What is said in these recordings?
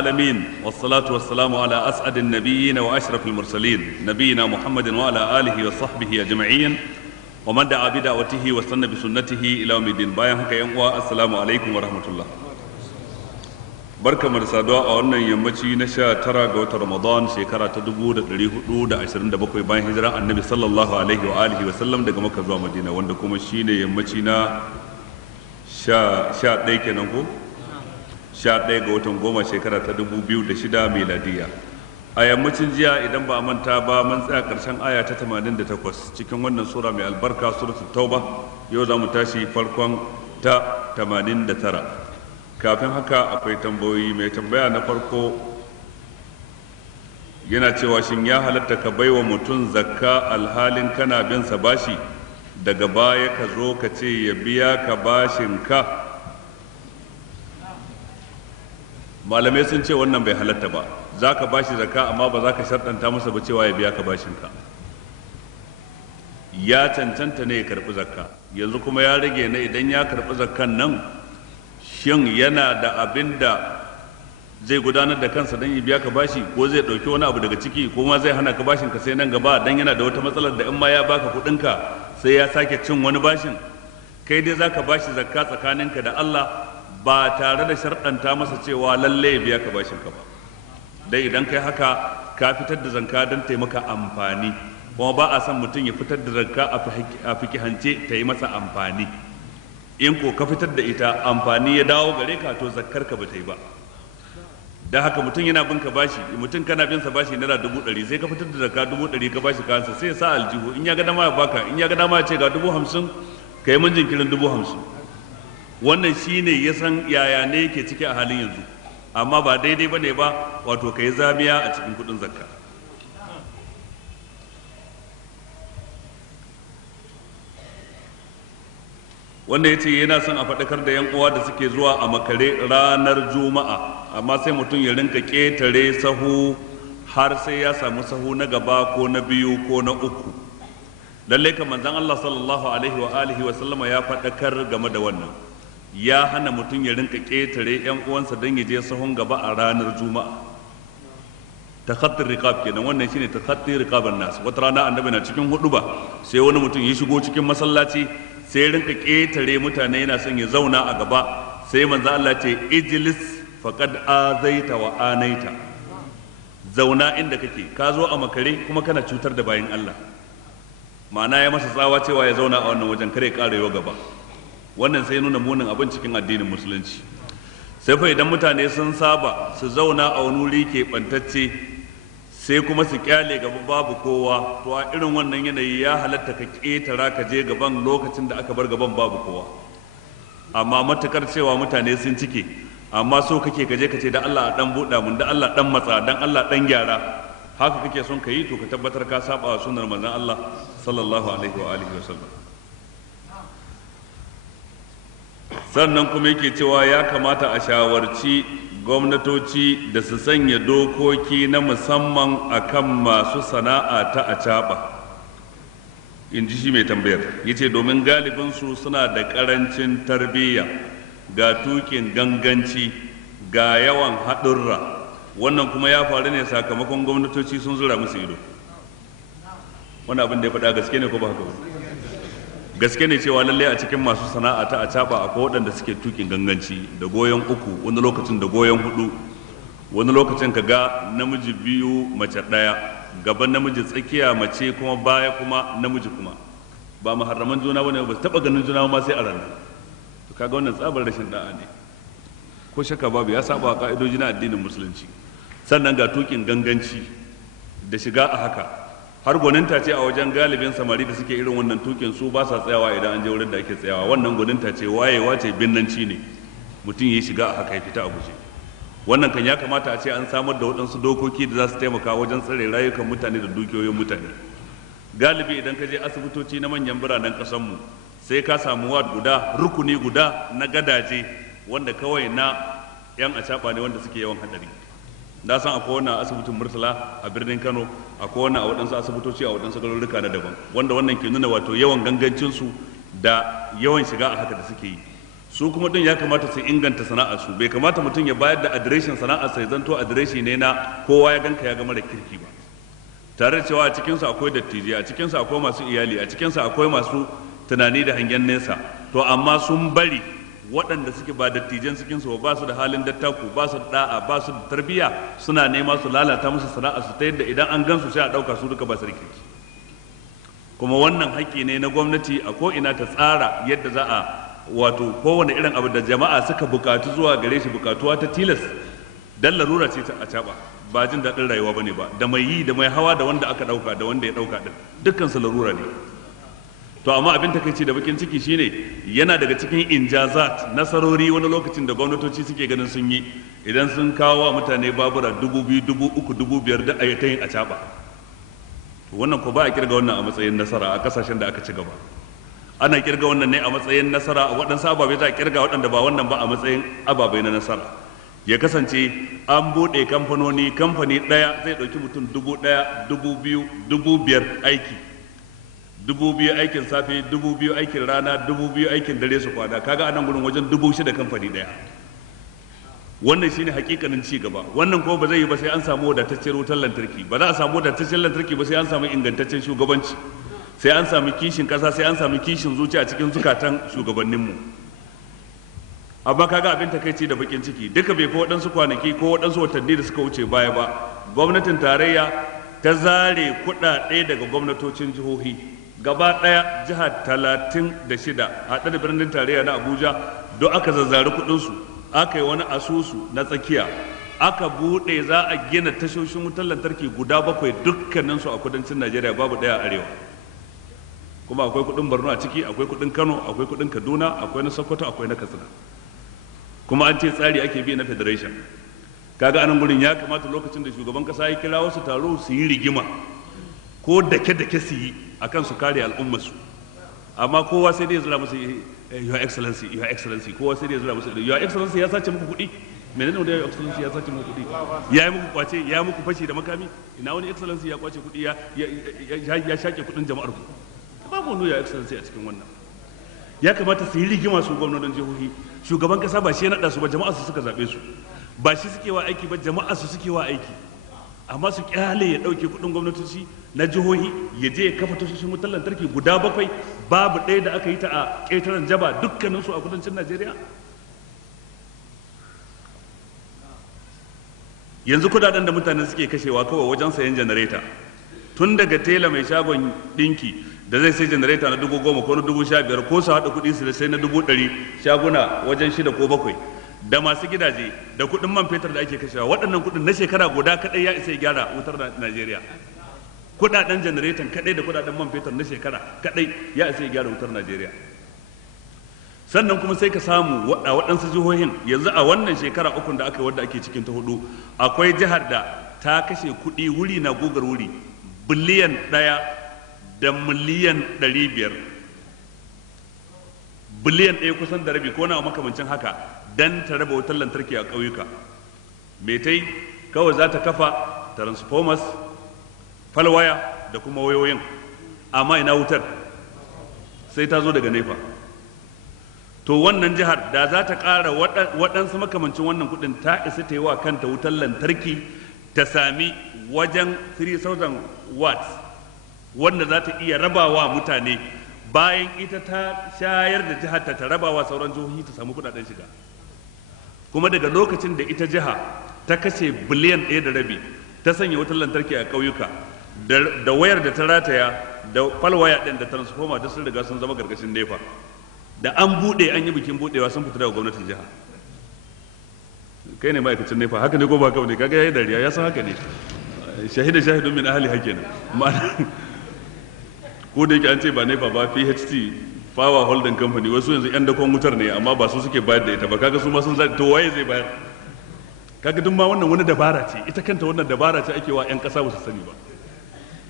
العالمين والصلاة والسلام على أسعد النبيين وأشرف المرسلين نبينا محمد وعلى آله وصحبه أجمعين ومن دعا بدعوته واستنى بسنته إلى يوم الدين بايعك السلام عليكم ورحمة الله barka mu da saduwa a wannan yammaci na 19 ga watan Ramadan shekara ta 1427 bayan hijiran Annabi sallallahu alaihi wa alihi wa sallam daga Makka zuwa Madina wanda kuma shine yammaci na 11 kenan ko 11 ga watan goma shekara ta 2006 miladiya. A yammacin jiya idan ba a manta ba mun tsaya karshen aya ta 88 cikin wannan sura mai albarka suratul Tauba, yau za mu tashi farkon ta 89. Kafin haka akwai tambayoyi. Mai tambaya na farko yana cewa shin ya halatta ka baiwa mutum zakka alhalin kana bin sa bashi daga baya ka zo ka ce ya biya ka bashin ka? Malamai sun ce wannan bai halatta ba. Za ka bashi zakka amma ba za ka sharɗanta masa ba cewa ya biya ka bashin ka. Ya cancanta ne ya karɓi zakka, yanzu kuma ya rage na idan ya karɓi zakkan nan shin yana da abin da zai gudanar da kansa don ya biya ka bashi, ko zai ɗauki wani abu daga ciki, ko ma zai hana ka bashin ka sai nan gaba don yana da wata matsalar da in ma ya baka kuɗinka sai ya sake cin wani bashin. Kai dai za ka bashi zakka tsakaninka da Allah ba tare da sharɗanta masa cewa lalle ya biya ka bashin ka ba. Dai idan kai haka ka fitar da zakka don taimaka amfani, kuma ba a son mutum ya fitar da zakka a fikihance ta yi masa amfani. In ko ka fitar da ita amfani ya dawo gare ka to zakkar ka bata yi ba. Da haka mutum yana bin ka bashi, mutum kana bin sa bashi naira 100, sai ka fitar da zakka 100 ka bashi kansa, sai ya sa aljihu, in ya ga dama ya baka, in ya ga dama ya ce ga 50,000 ka yi min jinkirin 50,000. Wannan shine ya san yaya ne yake ciki a halin yanzu, amma ba daidai bane ba wato ka yi zamiya a cikin kudin zakka. Wanda ya ce yana son a faɗakar da 'yan uwa da suke zuwa a makare ranar juma'a, amma sai mutum ya rinka ƙetare sahu har sai ya samu sahu na gaba ko na biyu ko na uku. Lallai kan manzon Allah sallallahu alaihi wa alihi wa sallama ya faɗakar game da wannan, ya hana mutum ya rinka ƙetare 'yan uwansa don ya je sahun gaba a ranar juma'a. Takhattir riqab kenan, wannan shine takhattir riqaban nas. Wata rana annabi na cikin huduba sai wani mutum ya shigo cikin masallaci sai rinka ƙetare mutane yana son ya zauna a gaba, sai manzo Allah ce ijlis faqad azaita wa anaita, zauna inda kake, ka zo a makare kuma kana cutar da bayin Allah. Ma'ana ya masa tsawa cewa ya zauna a wannan wajen kare karewa gaba. Wannan sai nuna munin abin cikin addinin musulunci. Sai fa idan mutane sun saba su zauna a wani wuri keɓantacce sai kuma su kyale gaba babu kowa, to a irin wannan yanayi ya halatta ka ƙetara ka je gaban lokacin da aka bar gaban babu kowa. Amma matukar cewa mutane sun cike, amma so kake ka je ka ce da Allah dan buɗa mun, da Allah dan matsa, dan Allah dan gyara, haka kake son ka yi, to ka tabbatar ka saba wa sunnar manzon Allah sallallahu alaihi wa alihi wa sallam. Sannan kuma yake cewa ya kamata a shawarci gwamnatoci da su sanya dokoki na musamman akan masu sana'a ta acaɓa, in ji shi mai tambayar. Ya ce domin galibinsu suna da ƙarancin tarbiyya, ga tukin ganganci, ga yawan haɗurra. Wannan kuma ya faru ne sakamakon gwamnatoci sun zura musu ido. Wani abin da ya faɗa gaske ne ko ba haka ba? Gaske ne cewa lallai a cikin masu sana'a ta acaɓa akwai waɗanda suke tukin ganganci da goyon uku, wani lokacin da goyon hudu, wani lokacin ka ga namiji biyu mace ɗaya, gaban namiji tsakiya mace kuma baya kuma namiji kuma ba muharraman juna bane, ba su taɓa ganin juna ma sai a ranar. To kaga wannan tsabar rashin da'a ne, ko shakka babu ya saba ka'idoji na addinin musulunci. Sannan ga tukin ganganci da shiga a haka, har gwaninta ce a wajen galibin samari da suke irin wannan tukin, su ba sa tsayawa idan an je wurin da ake tsayawa. Wannan gwaninta ce, wayewa ce, binnanci ne, mutum ya shiga a haka ya fita a guje. Wannan kan ya kamata a ce an samar da waɗansu dokoki da za su taimaka wajen tsare rayukan mutane da dukiyoyin mutane. Galibi idan ka je asibitoci na manyan biranen ƙasarmu sai ka samu ward guda, rukuni guda na gadaje wanda kawai na 'yan acaɓa ne wanda suke yawan haɗari. Na san akwai wannan asibitin Murtala a birnin Kano, akwai wannan a waɗansu asibitoci a waɗansu garuruka na daban, wanda wannan ke nuna wato yawan gangancinsu da yawan shiga a haka da suke yi. su kuma din ya kamata su inganta sana'ar su. Bai kamata mutum ya bayar da adireshin sana'ar sai zanto adireshi ne na kowa ya ganka ya ga mara kirki ba, tare da cewa a cikinsu akwai dattijai, a cikinsu akwai masu iyali, a cikinsu akwai masu tunani da hangen nesa, to amma sun bari waɗanda suke ba dattijan cikinsu ba su da halin dattaku, ba su da da'a, ba su da tarbiyya, suna nema su lalata musu sana'ar su ta yadda idan an gansu sai a ɗauka su duka ba su da kirki. Kuma wannan haƙƙi ne na gwamnati a ko'ina ta tsara yadda za a wato kowane irin abu da jama'a suka bukatu zuwa gare shi bukatuwa ta tilas, dan larura ce ta acaɓa, ba jin daɗin rayuwa bane ba, da mai yi da mai hawa da wanda aka ɗauka da wanda ya ɗauka ɗin dukkan su larura ne. To amma abin takaici da bakin ciki shine yana daga cikin injazat, nasarori wani lokacin da gwamnatoci suke ganin sun yi, idan sun kawo wa mutane babura 2,000, 3,000, 5,000 da ayyatayin acaɓa. Wannan ko ba a kirga wannan a matsayin nasara a kasashen da aka ci gaba. Ana kirga wannan ne a matsayin nasara, a waɗansu ababe za a kirga waɗanda ba wannan ba a matsayin ababe na nasara. Ya kasance an buɗe kamfanoni, kamfani ɗaya zai ɗauki mutum 1,000, 2,000, 5,000 aiki, 2,000 aikin safe, 2,000 aikin rana, 2,000 aikin dare su kwana, kaga anan gurin wajen 6,000 kamfani ɗaya. Wannan shine hakikanin ci gaba. Wannan kuma ba zai yi ba sai an samu wadataccen wutar lantarki, ba za a samu wadataccen lantarki ba sai an samu ingantaccen shugabanci, sai an samu kishin ƙasa, sai an samu kishin zuciya cikin zukatan shugabanninmu. Amma kaga abin takaici da bakin ciki duka bai fi waɗansu kwanaki ko waɗansu watanni da suka wuce baya ba, gwamnatin tarayya ta zare kuɗaɗe daga gwamnatocin jihohi gaba ɗaya. Jiha 36 haɗe da birnin tarayya na Abuja don aka zazzari kuɗinsu, aka yi wani asusu na tsakiya, aka buɗe za a gina tashoshin wutar lantarki guda 7 dukkaninsu a kudancin Najeriya, babu ɗaya a arewa. Kuma akwai kuɗin Borno a ciki, akwai kuɗin Kano, akwai kuɗin Kaduna, akwai na Sokoto, akwai na Katsina. Kuma an ce tsari ake bi na federation. Kaga anan gurin ya kamata lokacin da shugaban kasa ya kira wasu taro su yi rigima ko dake-dake su yi akan su kare al'ummarsu, amma kowa sai dai ya zura musu your excellency, your excellency, kowa sai dai ya zura musu your excellency ya sace muku kuɗi. Menene wanda your excellency ya sace muku kuɗi? Ya yi muku kwace, ya muku fashi da makami? Ina wani excellency ya kwace kuɗi ya shaƙe kuɗin jama'ar ku? Babu wani your excellency a cikin wannan. Ya kamata su yi rigima su gwamnonin jihohi. Shugaban kasa ba shi ya naɗa su ba, jama'a su suka zaɓe su. Ba shi suke wa aiki ba, jama'a su suke wa aiki. Amma su kyale ya ɗauke kuɗin gwamnatoci na jihohi ya je ya kafa tashoshin wutar lantarki guda 7, babu ɗaya da aka yi ta a ƙetaren jaba, dukkaninsu a kudancin Najeriya. Yanzu kudaden da mutane suke kashewa kawai wajen sayan janareta, tun daga tela mai shagon ɗinki da zai sai janareta na 10,000 ko na 15,000 ko su haɗa kuɗi su sai na 100,000, shaguna wajen 6 ko 7, da masu gidaje da kuɗin man fetur da ake kashewa. Waɗannan kuɗin na shekara guda kaɗai ya isa ya gyara wutar Najeriya. Kuɗaɗen janaretan kaɗai da kuɗaɗen man fetur na shekara kaɗai ya isa ya gyara wutar Najeriya. Sannan kuma sai ka samu a waɗansu jihohin yanzu a wannan shekara 3 da aka yi wadda ake cikin ta 4, akwai jihar da ta kashe kuɗi wuri na gugar wuri biliyan 1 da miliyan 500, biliyan 1 kusan da rabi ko na makamancin haka, dan ta raba wutar lantarki a ƙauyuka. Me ta yi? Kawai za ta kafa transformers, falwaya da kuma wayoyin, amma ina wutar? Sai ta zo daga nefa. To wannan jihar da za ta ƙara waɗansu makamancin wannan kuɗin, ta isa ta yi wa kanta wutar lantarki ta sami wajen 3,000 watts wanda za ta iya rabawa mutane, bayan ita ta shayar da jihar ta rabawa sauran jihohi ta samu kuɗaɗen shiga. Kuma daga lokacin da ita jiha ta kashe biliyan 1 da rabi ta sanya wutar lantarki a ƙauyuka, da wayar da ta rataya da falwaya ɗin da transformer da sun riga sun zama gargashin nefa, da an buɗe an yi bikin buɗewa sun fita daga gwamnatin jiha. Kai ne ma'aikacin nefa, haka ne ko ba haka ne? Kaga yayi dariya, ya san haka ne. Shahidun min ahli hakenan. Ko da yake an ce ba nefa ba, PHT Power Holding Company, wasu yanzu yan dakon wutar ne, amma ba su suke bayar da ita ba. Kaga su ma sun to waye zai bayar? Kaga duk ma wannan wani dabara ce, ita kanta wannan dabara ce ake wa 'yan ƙasa ba su sani ba.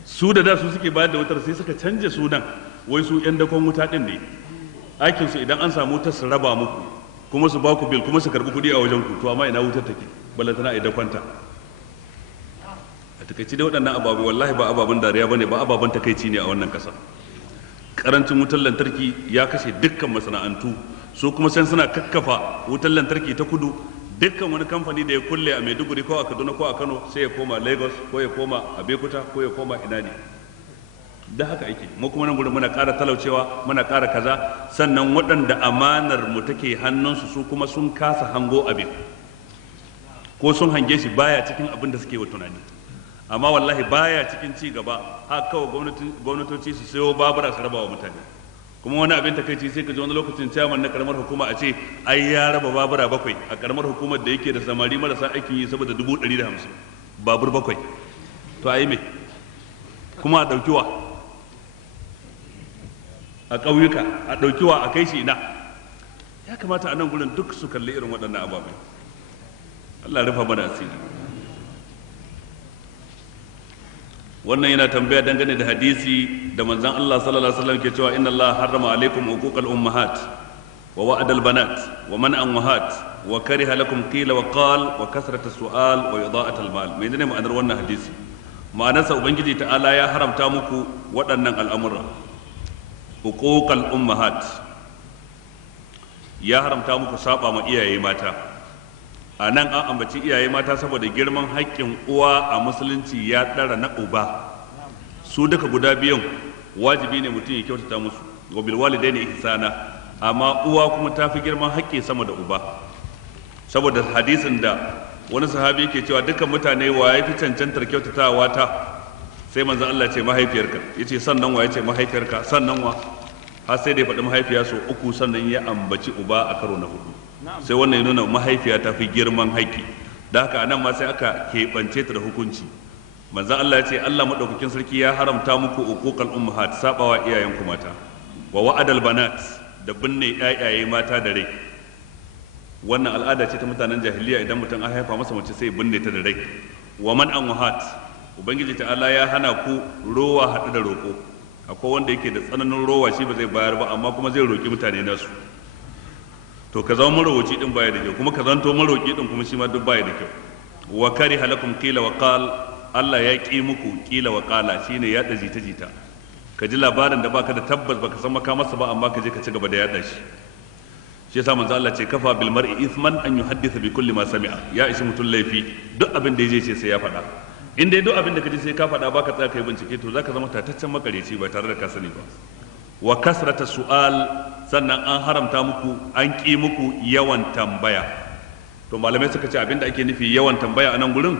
Su da su suke bayar da wutar sai suka canja sunan, wai su 'yan dakon wuta ɗin ne. Aikinsu idan an samu wutar su raba muku, kuma su ba ku bil, kuma su karɓi kuɗi a wajen ku, to amma ina wutar take, ballantana a idan kwanta. A takaici dai waɗannan ababu wallahi ba ababen dariya bane, ba ababen takaici ne a wannan ƙasa. Karancin wutar lantarki ya kashe dukkan masana'antu su kuma sai suna kakkafa wutar lantarki ta kudu. Dukkan wani kamfani da ya kulle a Maiduguri ko a Kaduna ko a Kano sai ya koma Lagos ko ya koma Abeokuta ko ya koma ina ne. Da haka ake mu kuma nan gurin muna ƙara talaucewa, muna ƙara kaza, sannan waɗanda amanar mu take hannunsu su kuma sun kasa hango abin ko sun hange shi baya cikin abin da suke wa tunani. Amma wallahi baya cikin ci gaba haka kawai gwamnatoci su sayo babura su raba wa mutane. Kuma wani abin takaici sai ka ji wani lokacin chairman na karamar hukuma a ce ai ya raba babura 7 a karamar hukumar da yake da samari marasa aikin yi saboda 150 babur 7. To ai me kuma a ɗaukiwa a ƙauyuka a ɗaukiwa a kai shi ina. Ya kamata a nan gurin duk su kalli irin waɗannan ababai. Allah rufa mana asiri. Wannan yana tambaya dangane da hadisi da manzon Allah sallallahu alaihi wasallam ke cewa inna Allah harrama alaikum uquqal ummahat wa wa'adal banat wa man'an wahat wa kariha lakum qila wa qal wa kasrata su'al wa ida'atal mal. Menene ma'anar wannan hadisi? Ma'anarsa ubangiji ta'ala ya haramta muku waɗannan al'amura. Uquqal ummahat ya haramta muku saba ma iyaye mata. A nan an ambaci iyaye mata saboda girman haƙƙin uwa a musulunci ya ɗara na uba. Su duka guda biyan wajibi ne mutum ya kyautata musu, wa bil walidaini ihsana, amma uwa kuma ta fi girman haƙƙi sama da uba. Saboda hadisin da wani sahabi yake cewa dukkan mutane wa ya fi cancantar kyautatawa ta, sai manzon Allah ce mahaifiyarka, yace sannan wa, yace mahaifiyarka, sannan wa, har sai da ya faɗi mahaifiya sau 3 sannan ya ambaci uba a karo na 4. Sai wannan ya nuna mahaifiya ta fi girman haƙƙi. Da haka anan ma sai aka keɓance ta da hukunci. Manzon Allah ya ce Allah madaukakin sarki ya haramta muku uquqal ummahat, sabawa iyayenku mata, wa wa'adal banat, da binne ƴaƴaye mata da rai. Wannan al'ada ce ta mutanen jahiliya, idan mutum an haifa masa mace sai binne ta da rai. Wa man an wahat, ubangiji ta'ala ya hana ku rowa haɗu da roƙo. Akwai wanda yake da tsananin rowa, shi ba zai bayar ba amma kuma zai roƙi mutane nasu. To ka zama marowaci din baya da kyau, kuma ka zanto maroki din kuma shi ma duk baya da kyau. Wa kariha lakum qila wa qal, Allah ya ƙi muku qila wa qala, shine yaɗa jita-jita. Ka ji labarin da baka da tabbas, baka san makamarsa ba, amma ka je ka ci gaba da yaɗa shi. Shi yasa manzo Allah ce kafa bil mar'i ithman an yuhaddisa bi kulli ma sami'a. Ya ishi mutum laifi duk abin da yaje ce sai ya faɗa. In dai duk abin da ka ji sai ka faɗa, baka tsaya kai bincike, to zaka zama tataccen makareci ba tare da ka sani ba. Wa kasrata su'al, sannan an haramta muku, an ƙi muku yawan tambaya. To malamai suka ce abinda ake nufi yawan tambaya a nan gurin,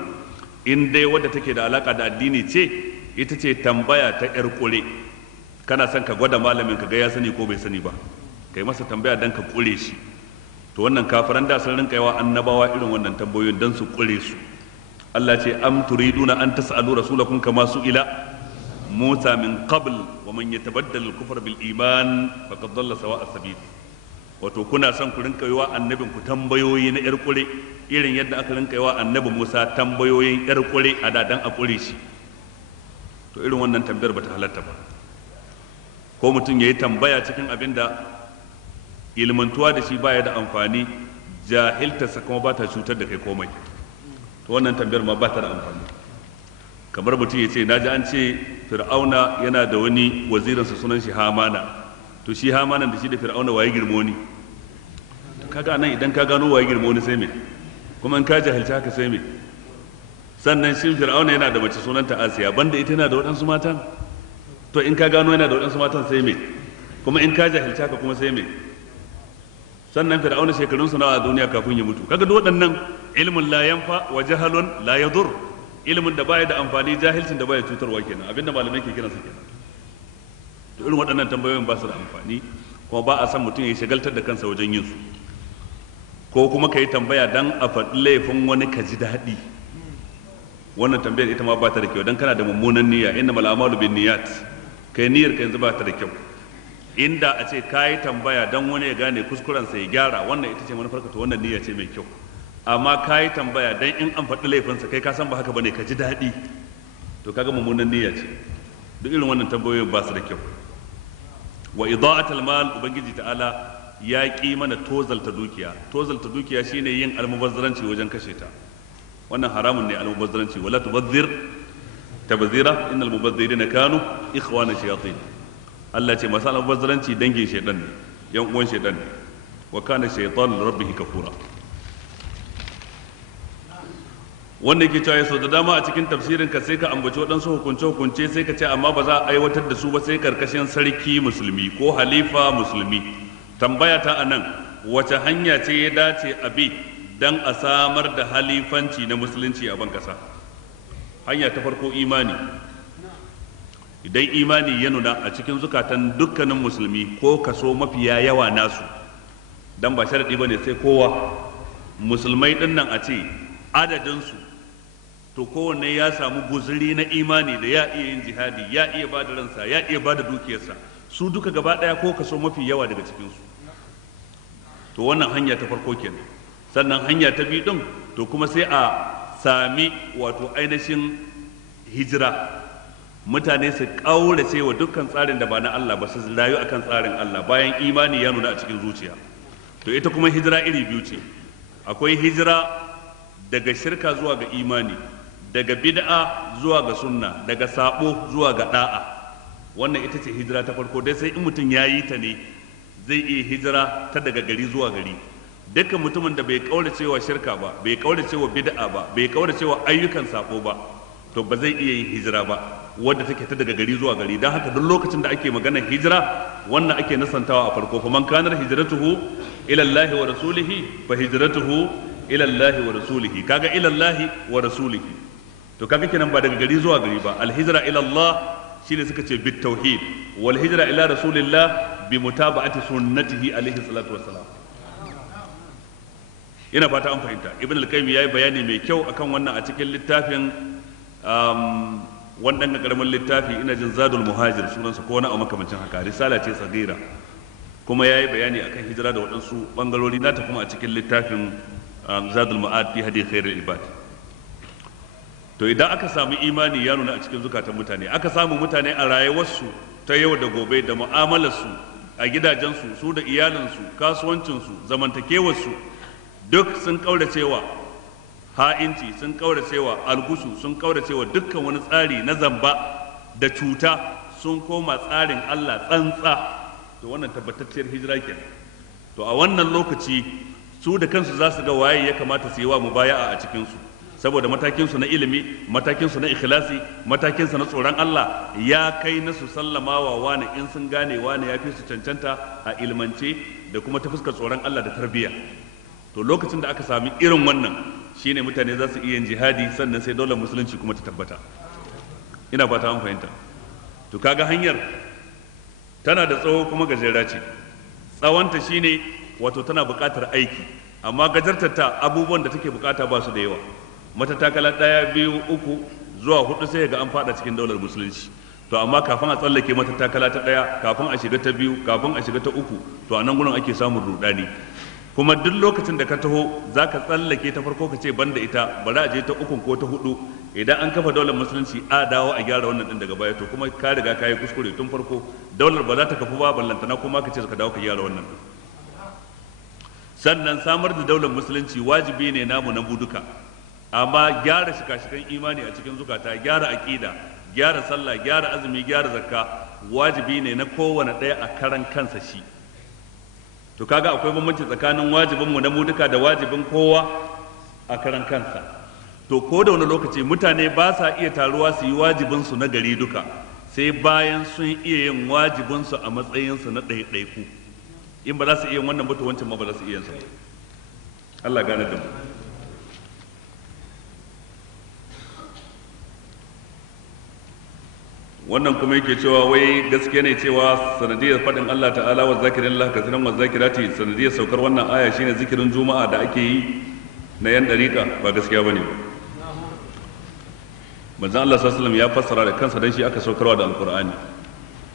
in dai wadda take da alaka da addini ce, ita ce tambaya ta ƴar ƙure. Kana son ka gwada malamin ka ga ya sani ko bai sani ba, kai masa tambaya dan ka ƙure shi. To wannan kafiran da sun rinka yawa annabawa irin wannan tambayoyin dan su ƙure su. Allah ce am turiduna an tas'alu rasulakum kama su'ila Musa min qabl wa man yatabaddal al-kufr bil iman faqad dalla sawa'a sabil. Wato kuna son ku rinka yiwa annabin ku tambayoyi na yar kure irin yadda aka rinka yiwa annabi Musa tambayoyin yar kure a da dan a kure shi. To irin wannan tambayar bata halatta ba. Ko mutum yayi tambaya cikin abin da ilmantuwa da shi baya da amfani, jahiltarsa kuma ba ta cutar da kai komai. To wannan tambayar ma ba ta da amfani. Kamar mutum ya ce naji an ce fir'auna yana da wani wazirinsa sunan shi Hamana, to shi Hamanan da shi da fir'auna waye girmo ni? Kaga nan idan ka gano waye girmo ni sai me, kuma in ka jahilci haka sai me? Sannan shi fir'auna yana da mace sunanta Asiya, banda ita yana da waɗansu matan? To in ka gano yana da waɗansu matan sai me, kuma in ka jahilci haka kuma sai me? Sannan fir'auna shekarunsa nawa a duniya kafin ya mutu? Kaga duk waɗannan ilmun la yanfa wa jahalun la yadur, ilimin da baya da amfani, jahilcin da baya cutarwa kenan, abinda malamai ke kiransa kenan. To irin waɗannan tambayoyin ba su da amfani, kuma ba a san mutum ya shagaltar da kansa wajen yin su. Ko kuma ka yi tambaya dan a faɗi laifin wani ka ji daɗi, wannan tambayar ita ma ba ta da kyau, dan kana da mummunan niyya, innamal a'malu binniyat, kai niyyar ka yanzu ba ta da kyau. Inda a ce ka yi tambaya dan wani ya gane kuskurensa ya gyara, wannan ita ce manufarka, to wannan niyya ce mai kyau. Amma ka yi tambaya dan in an faɗi laifinsa kai ka san ba haka bane ka ji daɗi, to kaga mummunan niyya ce. Duk irin wannan tambayoyin ba su da kyau. Wa ida'atul mal, ubangiji ta'ala ya ƙi mana tozalta dukiya. Tozalta dukiya shine yin almubazzaranci wajen kashe ta. Wannan haramun ne almubazzaranci, wala tubazzir tabzira innal mubazzirina kanu ikhwana shayatin. Allah ce masu almubazzaranci dangin shaidan ne, yan uwan shaidan ne. wa kana shaytanu li rabbih kafura. wanda yake cewa sau da dama a cikin tafsirin ka sai ka ambaci waɗansu hukunce-hukunce sai ka ce amma ba za a aiwatar da su ba sai karkashin sarki musulmi ko halifa musulmi. Tambaya ta a nan, wace hanya ce ya dace a bi don a samar da halifanci na musulunci a ban ƙasa? Hanya ta farko imani. Idan imani ya nuna a cikin zukatan dukkanin musulmi ko kaso mafiya yawa nasu, dan ba sharaɗi ba ne sai kowa musulmai ɗin nan a ce adadinsu, to kowanne ya samu guzuri na imani da ya iya yin jihadi, ya iya ba da ransa, ya iya ba da dukiyarsa, su duka gaba ɗaya ko kaso mafi yawa daga cikinsu. To wannan hanya ta farko kenan. Sannan hanya ta biyu ɗin, to kuma sai a sami wato ainihin hijira. Mutane su ƙaurace wa dukkan tsarin da ba na Allah ba, su rayu akan tsarin Allah bayan imani ya nuna a cikin zuciya. To ita kuma hijira iri biyu ce. Akwai hijira daga shirka zuwa ga imani, daga bid'a zuwa ga sunna, daga sabo zuwa ga da'a. Wannan ita ce hijira ta farko, dai sai in mutum ya yi ta ne zai iya hijira ta daga gari zuwa gari. Dukkan mutumin da bai kaurace wa shirka ba, bai kaurace wa bid'a ba, bai kaurace wa ayyukan sabo ba, to ba zai iya yin hijira ba wadda take ta daga gari zuwa gari. Dan haka duk lokacin da ake maganar hijira, wannan ake nasantawa a farko, fa man kana hijratuhu ila Allah wa rasulihi fa hijratuhu ila Allah wa rasulihi. Kaga ila Allah wa rasulihi, to kaga kenan ba daga gari zuwa gari ba. Al hijra ila Allah shine suka ce bit tauhid, wal hijra ila rasulillah bi mutaba'ati sunnatihi alaihi salatu wassalam. Ina fata an fahimta. Ibn al-Qayyim yayi bayani mai kyau akan wannan a cikin littafin wannan karamin littafi, ina jin Zadul Muhajir sunansa ko wani a makamancin haka, risala ce sagira, kuma yayi bayani akan hijira da waɗansu bangarori nata kuma a cikin littafin Zadul Ma'ad fi hadi khairul ibad. To idan aka samu imani ya nuna a cikin zukatan mutane, aka samu mutane a rayuwarsu ta yau da gobe da mu'amalarsu a gidajensu, su da iyalansu, kasuwancinsu, zamantakewarsu, duk sun kauracewa ha'inci, sun kauracewa algushu, sun kauracewa dukkan wani tsari na zamba da cuta, sun koma tsarin Allah tsantsa. To wannan tabbatacciyar hijira kenan. To a wannan lokaci su da kansu za su ga waye ya kamata su yi wa mubaya'a a cikinsu, saboda matakinsu na ilimi, matakinsu na ikhlasi, matakinsu na tsoron Allah ya kai na su sallama wa wani in sun gane wani ya fi su cancanta a ilmance da kuma ta fuskar tsoron Allah da tarbiyya. To lokacin da aka sami irin wannan shine mutane za su iya yin jihadi, sannan sai daular musulunci kuma ta tabbata. Ina fata an fahimta. To kaga hanyar tana da tsawo kuma gajera ce. Tsawonta shine wato tana buƙatar aiki, amma gajartarta abubuwan da take buƙata ba su da yawa. Matattakala 1, 2, 3 zuwa 4 sai ga an fada cikin daular musulunci. To amma kafin a tsallake matattakala ta 1, kafin a shiga ta 2, kafin a shiga ta 3, to a nan gurin ake samun rudani. Kuma duk lokacin da ka taho za ka tsallake ta farko ka ce banda ita, bari a je ta 3 ko ta 4. Idan an kafa daular musulunci a dawo a gyara wannan din daga baya, to kuma ka riga ka yi kuskure tun farko. Daular ba za ta kafu ba, ballantana kuma ka ce ka dawo ka gyara wannan din. Sannan samar da daular musulunci wajibi ne namu na duka, amma gyara shika-shikan imani a cikin zukata, gyara aqida, gyara sallah, gyara azumi, gyara zakka wajibi ne na kowane ɗaya a karan kansa shi. To kaga akwai bambanci tsakanin wajibinmu na mu duka da wajibin kowa a karan kansa. To ko da wani lokaci mutane ba sa iya taruwa su yi wajibinsu na gari duka sai bayan sun iya yin wajibinsu a matsayinsu na ɗaiɗaiku. In ba za su iya wannan ba, to wancan ma ba za su iya yin sa. Allah gane da mu. Wannan kuma yake cewa wai gaskiya ne cewa sanadiyar faɗin Allah ta'ala wa zakirin Allah kasiran wa zakirati, sanadiyar saukar wannan aya shine zikirin juma'a da ake yi na yan dariƙa? Ba gaskiya bane ba. Manzon Allah sallallahu alaihi wasallam ya fassara da kansa, dan shi aka saukarwa da alqur'ani.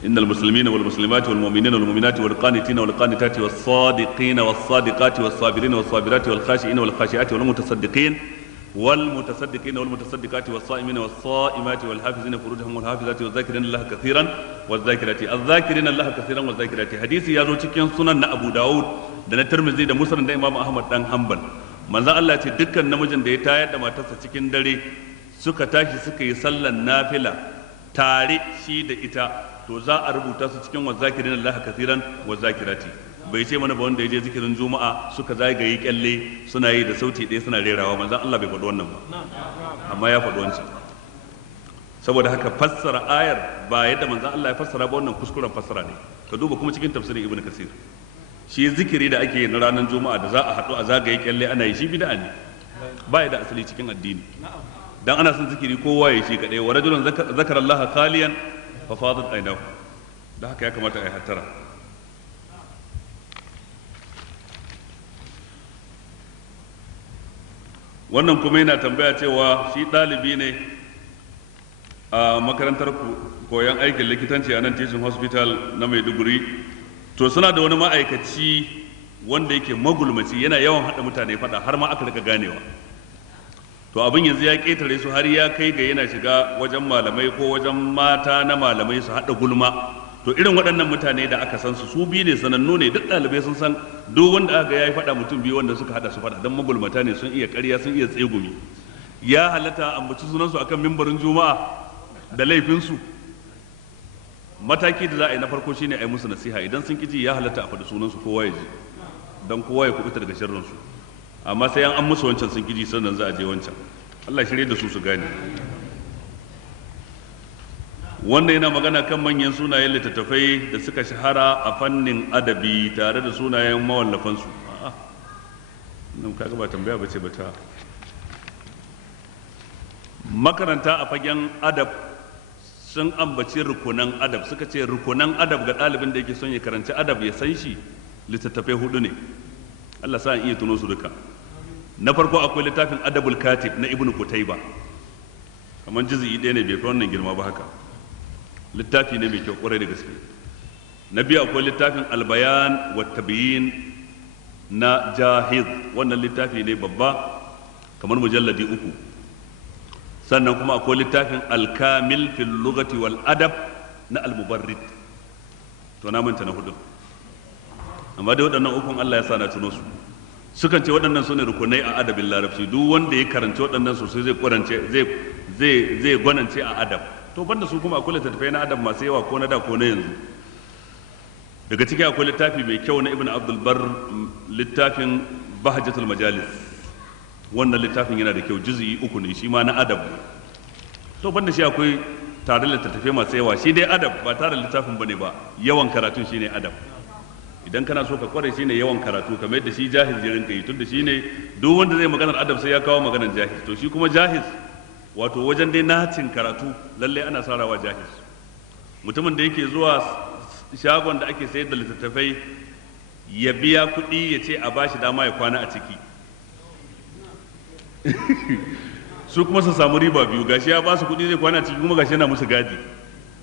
innal muslimina wal muslimati wal mu'minina wal mu'minati wal qanitina wal qanitati was sadiqina was sadiqati was sabirina was sabirati wal khashiina wal khashiati wal mutasaddiqin والمتصدقين والمتصدقات والصائمين والصائمات والحافظين فروجهم والحافظات والذاكرين الله كثيرا والذاكرات الذاكرين الله كثيرا والذاكرات. حديثي ya zo cikin sunan na Abu Dawud da na Tirmidhi da Muslim da Imam Ahmad dan Hanbal. Manzon Allah ce dukkan namijin da ya tayar da matarsa cikin dare suka tashi suka yi sallan nafila tare shi da ita, to za a rubuta su cikin wazakirin Allah kathiran wazakirati. bai ce mana ba wanda ya je zikirin juma'a suka zagaye kyalle suna yi da sauti ɗaya suna rerawa, manzon Allah bai faɗi wannan ba, amma ya faɗi wancan. Saboda haka fassara ayar ba yadda manzon Allah ya fassara ba, wannan kuskuren fassara ne. Ka duba kuma cikin tafsirin Ibn Kasir, shi zikiri da ake yi na ranar juma'a da za a haɗu a zagaye kyalle ana yi, shi bid'a ne, ba ya da asali cikin addini. Dan ana son zikiri kowa ya shi kadai, wa rajulun zakara Allah khaliyan fa fadat aynahu. Da haka ya kamata a yi hattara. Wannan kuma yana tambaya cewa shi ɗalibi ne a makarantar koyon aikin likitanci a nan Teaching Hospital na Maiduguri. To suna da wani ma'aikaci wanda yake magulmaci, yana yawan haɗa mutane faɗa har ma aka rika ganewa. To abin yanzu ya ƙetare su har ya kai ga yana shiga wajen malamai ko wajen mata na malamai su haɗa gulma. To irin waɗannan mutane da aka san su biyu ne, sanannu ne, duk ɗalibai sun san duk wanda aka ya yi faɗa mutum biyu wanda suka haɗa su faɗa, don magulmata ne, sun iya ƙarya, sun iya tsegumi. Ya halatta ambaci sunansu akan mimbarin juma'a da laifinsu. Mataki da za a yi na farko shine a yi musu nasiha, idan sun ƙi ji ya halatta a faɗi sunansu kowa ya ji, don kowa ya kubuta daga sharrinsu. Amma sai an musu wancan sun ƙi ji sannan za a je wancan. Allah shirye da su gane. Wannan yana magana kan manyan sunayen littattafai da suka shahara a fannin adabi tare da sunayen mawallafansu. Nan kaga ba tambaya bace ba ta. Makaranta a fagen adab sun ambaci rukunan adab, suka ce rukunan adab ga ɗalibin da yake son ya karanci adab ya san shi littattafai 4 ne. Allah sa iya tuno su duka. Na farko akwai littafin Adabul Katib na Ibn Qutayba, kamar juz'i 1 ne, bai fi wannan girma ba haka. Littafi ne mai kyau kwarai da gaske. Na biyu akwai littafin Albayan wa Tabyin na Jahiz, wannan littafi ne babba kamar mujalladi 3. Sannan kuma akwai littafin Al-Kamil fil Lughati wal Adab na Al-Mubarrid. To na manta na 4, amma dai waɗannan ukun Allah ya sa na tuno su. Sukan ce waɗannan su ne rukunai a adabin larabci, duk wanda ya karanci waɗannan sosai zai gwanance a adab. To banda su kuma akwai littattafai na adam masu yawa ko na da ko na yanzu. Daga ciki akwai littafi mai kyau na Ibn Abdul Bar, littafin Bahjatul Majalis. Wannan littafin yana da kyau, juz'i 3 ne, shi ma na adab. To banda shi akwai tarin littattafai masu yawa, shi dai adab ba tarin littafin bane ba, yawan karatun shine adab. Idan kana so ka kware shine yawan karatu, kamar yadda shi Jahiz ya rinka yi, tunda shine duk wanda zai maganar adab sai ya kawo maganar Jahiz. To shi kuma Jahiz wato wajen dai nacin karatu lalle ana sarawa Jahiz. Mutumin da yake zuwa shagon da ake sayar da littattafai ya biya kuɗi ya ce a bashi dama ya kwana a ciki su kuma su samu riba biyu, gashi ya ba su kuɗi zai kwana a ciki kuma gashi yana musu gadi.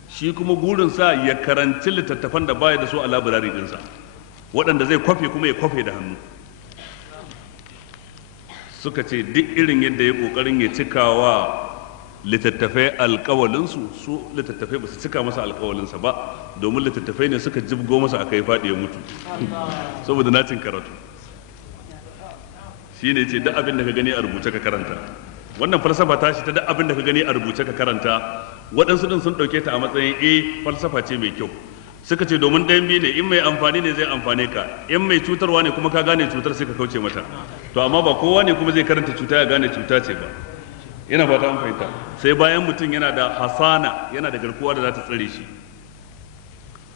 Shi kuma burinsa ya karanci littattafan da baya da su a labirari ɗinsa, waɗanda zai kwafe kuma ya kwafe da hannu. Suka ce duk irin yadda ya ƙoƙarin ya cikawa littattafai alƙawalinsu, su littattafai ba su cika masa alƙawalinsa ba, domin littattafai ne suka jibgo masa aka yi faɗi ya mutu saboda nacin karatu. Shi ne ce duk abin da ka gani a rubuce ka karanta. Wannan falsafa ta shi ta duk abin da ka gani a rubuce ka karanta, waɗansu ɗin sun ɗauke ta a matsayin falsafa ce mai kyau. Suka ce domin ɗayan biyu ne, in mai amfani ne zai amfane ka, in mai cutarwa ne kuma ka gane cutar sai ka kauce mata. To amma ba kowa ne kuma zai karanta cuta ya gane cuta ce ba. Ina fata an fahimta. Sai bayan mutum yana da hasana, yana da garkuwa da za ta tsare shi.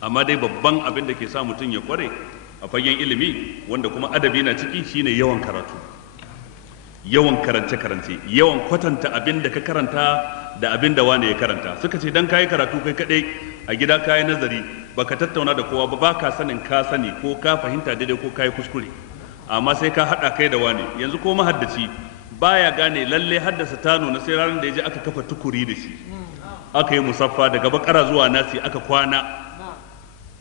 Amma dai babban abin da ke sa mutum ya kware a fagen ilimi, wanda kuma adabi na ciki, shine yawan karatu, yawan karance-karance, yawan kwatanta abin da ka karanta da abin da wane ya karanta. Suka ce dan kayi karatu kai kadai a gida, kayi nazari, baka tattauna da kowa ba, baka sanin ka sani ko ka fahimta daidai ko kayi kuskure. Amma sai ka haɗa kai da wane. Yanzu ko mahaddaci baya gane lalle haddasa ta nuna sai ranar da ya je aka kafa tukuri da shi, aka yi musaffa daga bakara zuwa nasi, aka kwana,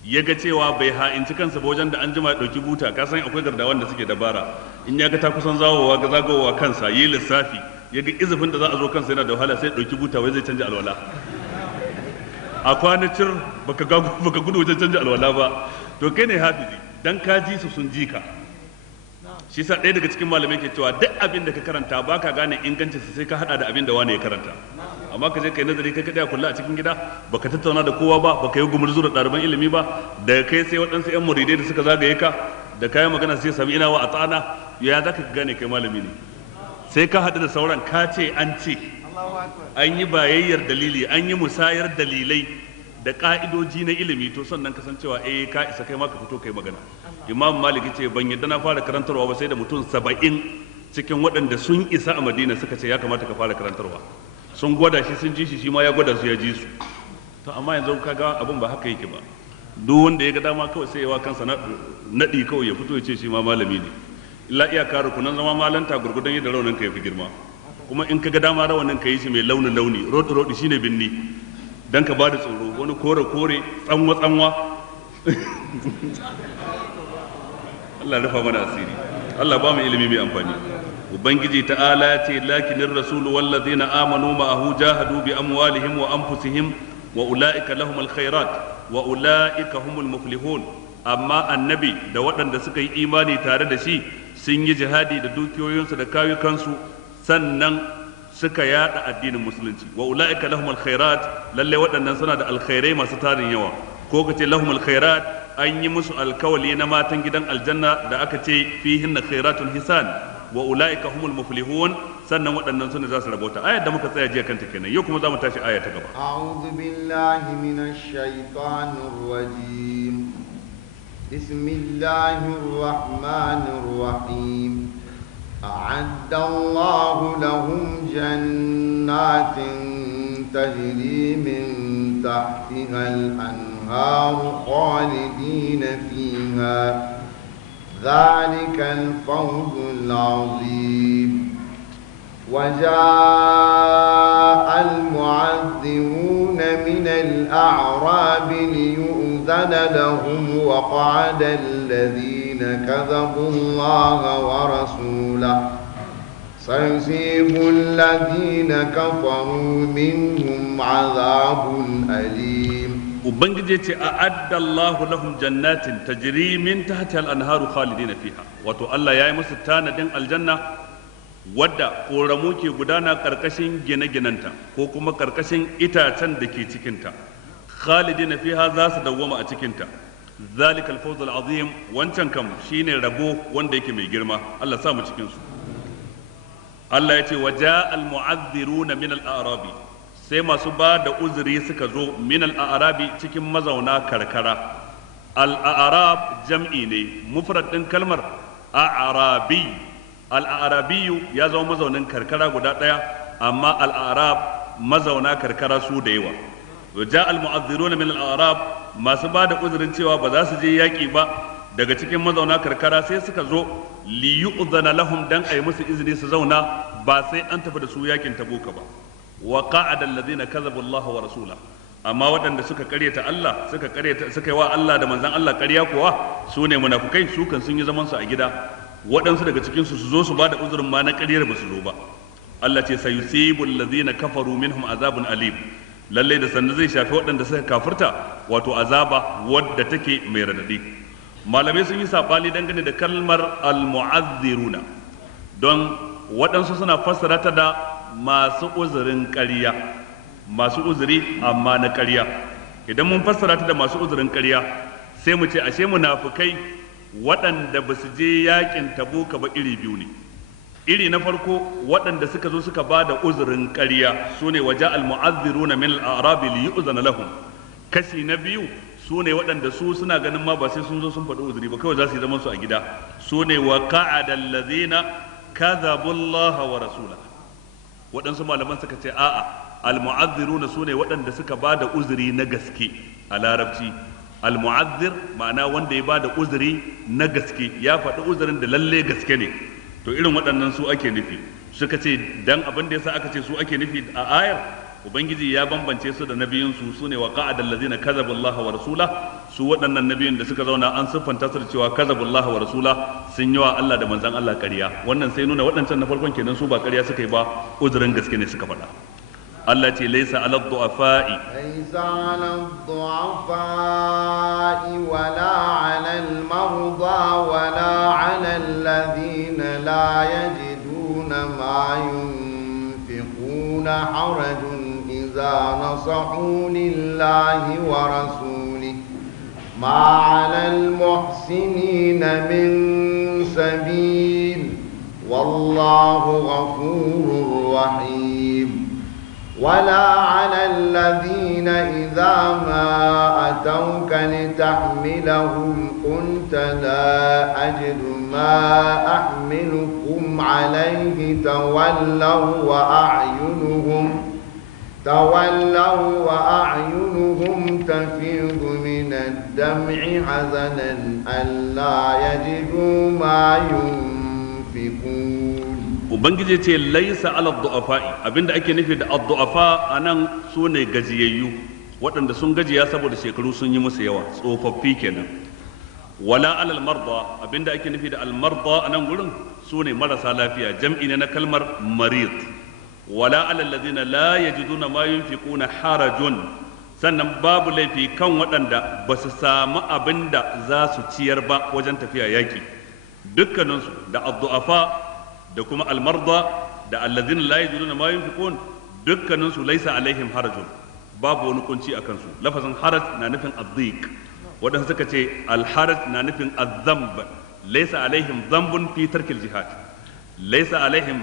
ya ga cewa bai ha'inci kansa ba wajen da an jima ya ɗauki buta. Ka san akwai gardawan da suke dabara, in ya ga ta kusan zagawowa kansa, yi lissafi, ya ga izifin da za a zo kansa yana da wahala, sai ɗauki buta wai zai canja alwala. A kwanacin baka gudu wajen canja alwala ba. To kai ne hafizi, dan ka ji su sun ji ka. Shi sa ɗaya daga cikin malamai ke cewa duk abin da ka karanta baka gane ingancinsa sai ka hada da abin da wani ya karanta. amma ka je kai nazari kai kadai a kulle a cikin gida baka tattauna da kowa ba baka yi gumurzu da ɗaliban ilimi ba daga kai sai waɗansu 'yan muridai da suka zagaye ka da kayan magana sai sami ina wa a tsana ya za ka gane kai malami ne sai ka haɗu da sauran ka ce an ce an yi bayayyar dalili an yi musayar dalilai da ka'idoji na ilimi to sannan kasancewa ka isa kai ma ka fito kai magana. Imam Malik ce ban yadda na fara karantarwa ba sai da mutum 70 cikin waɗanda sun isa a Madina suka ce ya kamata ka fara karantarwa, sun gwada shi sun ji shi ma ya gwada su ya ji su. To amma yanzu kaga abin ba haka yake ba, duk wanda ya ga dama kawai sai ya wa kansa naɗi kawai ya fito ya ce shi ma malami ne, illa iyaka rukunan zama malanta gurgudan yadda raunin ka ya fi girma, kuma in ka ga dama rawanin ka yi shi mai launi rodi shine binni dan ka bada tsoro, wani kore tsanwa Allah rufa mana asiri, Allah ba mu ilimi mai amfani. Ubangiji ta'ala ce lakinir rasulu wallazina amanu ma'ahu jahadu bi amwalihim wa anfusihim wa ulaika lahumul khairat wa ulaika humul muflihun. Amma annabi da waɗanda suka yi imani tare da shi sun yi jihadi da dukiyoyinsu da kayukansu sannan suka yada addinin musulunci. Wa ulaika lahumul khairat, lalle waɗannan suna da alkhairai masu tarin yawa, ko kace lahumul khairat an yi musu alkawali na matan gidan aljanna da aka ce fihinna khairatun hisan wa ulaika humul muflihun, sannan waɗannan sune za su rabauta. Ayar da muka tsaya jiya kanta kenan, yau kuma za mu tashi aya ta gaba. A'udhu billahi minash shaitanir rajim. Bismillahir rahmanir rahim. A'adda Allahu lahum jannatin tajri min tahtiha al-anhar khalidina fiha. ذلك الفوز العظيم. وجاء المعذرون من الأعراب ليؤذن لهم وقعد الذين كذبوا الله ورسوله سيصيب الذين كفروا منهم عذاب أليم. Ubangiji ce a addallahu lahum jannatin tajri min tahtiha al-anharu khalidina fiha, wato Allah ya yi musu tanadin aljanna wadda koramu ke gudana karkashin gine-ginenta ko kuma karkashin itacen da ke cikinta, khalidina fiha za su dawwama a cikinta. Zalika al-fawz al-azim, wancan kam shine rabo wanda yake mai girma, Allah sa mu cikin su. Allah ya ce waja al-mu'adhdhiruna min al-a'rabi, sai masu ba da uzuri suka zo min al'arabi cikin mazauna karkara. Al'arab jam'i ne, mufrad ɗin kalmar a'arabi. Al'arabiyu ya zama mazaunin karkara guda ɗaya, amma al'arab mazauna karkara su da yawa. Ja al-mu'azziruna min al'arab, masu ba da uzurin cewa ba za su je yaƙi ba daga cikin mazauna karkara sai suka zo li yu'zana lahum dan ayi musu izini su zauna ba sai an tafi da su yaƙin Tabuka ba. Wa qa'ada alladhina kadhabu Allah wa rasula, amma waɗanda suka karyata Allah suka yi wa Allah da manzon Allah ƙarya kuwa su ne munafukai, su kan sun yi zaman su a gida, waɗansu daga cikin su zo su bada uzurin ma na ƙaryar ba su zo ba. Allah ce sayusibu alladhina kafaru minhum azabun alim, lalle da sanda zai shafi waɗanda suka kafirta, wato azaba wadda take mai radadi. Malamai sun yi sabani dangane da kalmar al-mu'azziruna, don waɗansu suna fassara ta da masu uzurin ƙarya, masu uzuri amma na ƙarya. Idan mun fassara ta da masu uzurin ƙarya sai mu ce ashe munafukai waɗanda ba su je yakin Tabuka ba iri biyu ne. Iri na farko waɗanda suka zo suka ba da uzurin ƙarya, su ne waja al-mu'azziruna min al-a'rabi li yu'zana lahum. Kashi na biyu su ne waɗanda su suna ganin ma ba sai sun zo sun faɗi uzuri ba, kawai za su yi zaman su a gida. Su ne wa qa'ada allazina kadhabu Allah wa rasulahu. Waɗansu malaman suka ce a'a, al-mu'azziruna su ne waɗanda suka ba da uzuri na gaske a larabci. Al-mu'azzir ma'ana wanda ya ba da uzuri na gaske, ya faɗi uzurin da lalle gaske ne, to irin waɗannan su ake nufi. Suka ce dan abin da yasa aka ce su ake nufi a ayar, Ubangiji ya bambance su da nabiyinsu, su ne wa qa'ada allazina kadhabu Allah wa rasula, su waɗannan nabiyin da suka zauna an siffanta su da cewa kadhabu Allah wa rasula, sun yi wa Allah da manzon Allah ƙarya. Wannan sai nuna waɗancan na farkon kenan su ba ƙarya suka yi ba, uzurin gaske ne suka faɗa. Allah ce laisa ala du'afa'i, laisa ala du'afa'i wala ala al-marda wala ala alladhina la yajiduna ma yunfiquna harajun الله ورسوله ما على المحسنين من سبيل والله غفور رحيم ولا على الذين إذا ما أتوك لتحملهم قلت لا أجد ما أحملكم عليه تولوا وأعينهم تفيض من الدمع حزنا ألا يجدوا ما ينفقون. Ubangiji ce laisa ala du'afa'i, abinda ake nufi da ad-du'afa anan sune gajiyayyu waɗanda sun gajiya saboda shekaru sun yi musu yawa, tsofaffi kenan. Wala alal marda, abinda ake nufi da al-marda anan gurin sune marasa lafiya, jam'i ne na kalmar marid. Wala alal ladina la yajiduna ma yunfiquna harajun, sannan babu laifi kan waɗanda ba su samu abinda za su ciyar ba wajen tafiya yaki. Dukkaninsu da ad-du'afa da kuma almarda da alladhina la yajiduna ma yunfiqun dukkanin su laysa alaihim harajun, babu wani kunci a kansu. Lafazin haraj na nufin adhiq, wadanda suka ce alharaj na nufin adh-dhanb. Laysa alaihim dhanbun fi tarkil jihad, laysa alaihim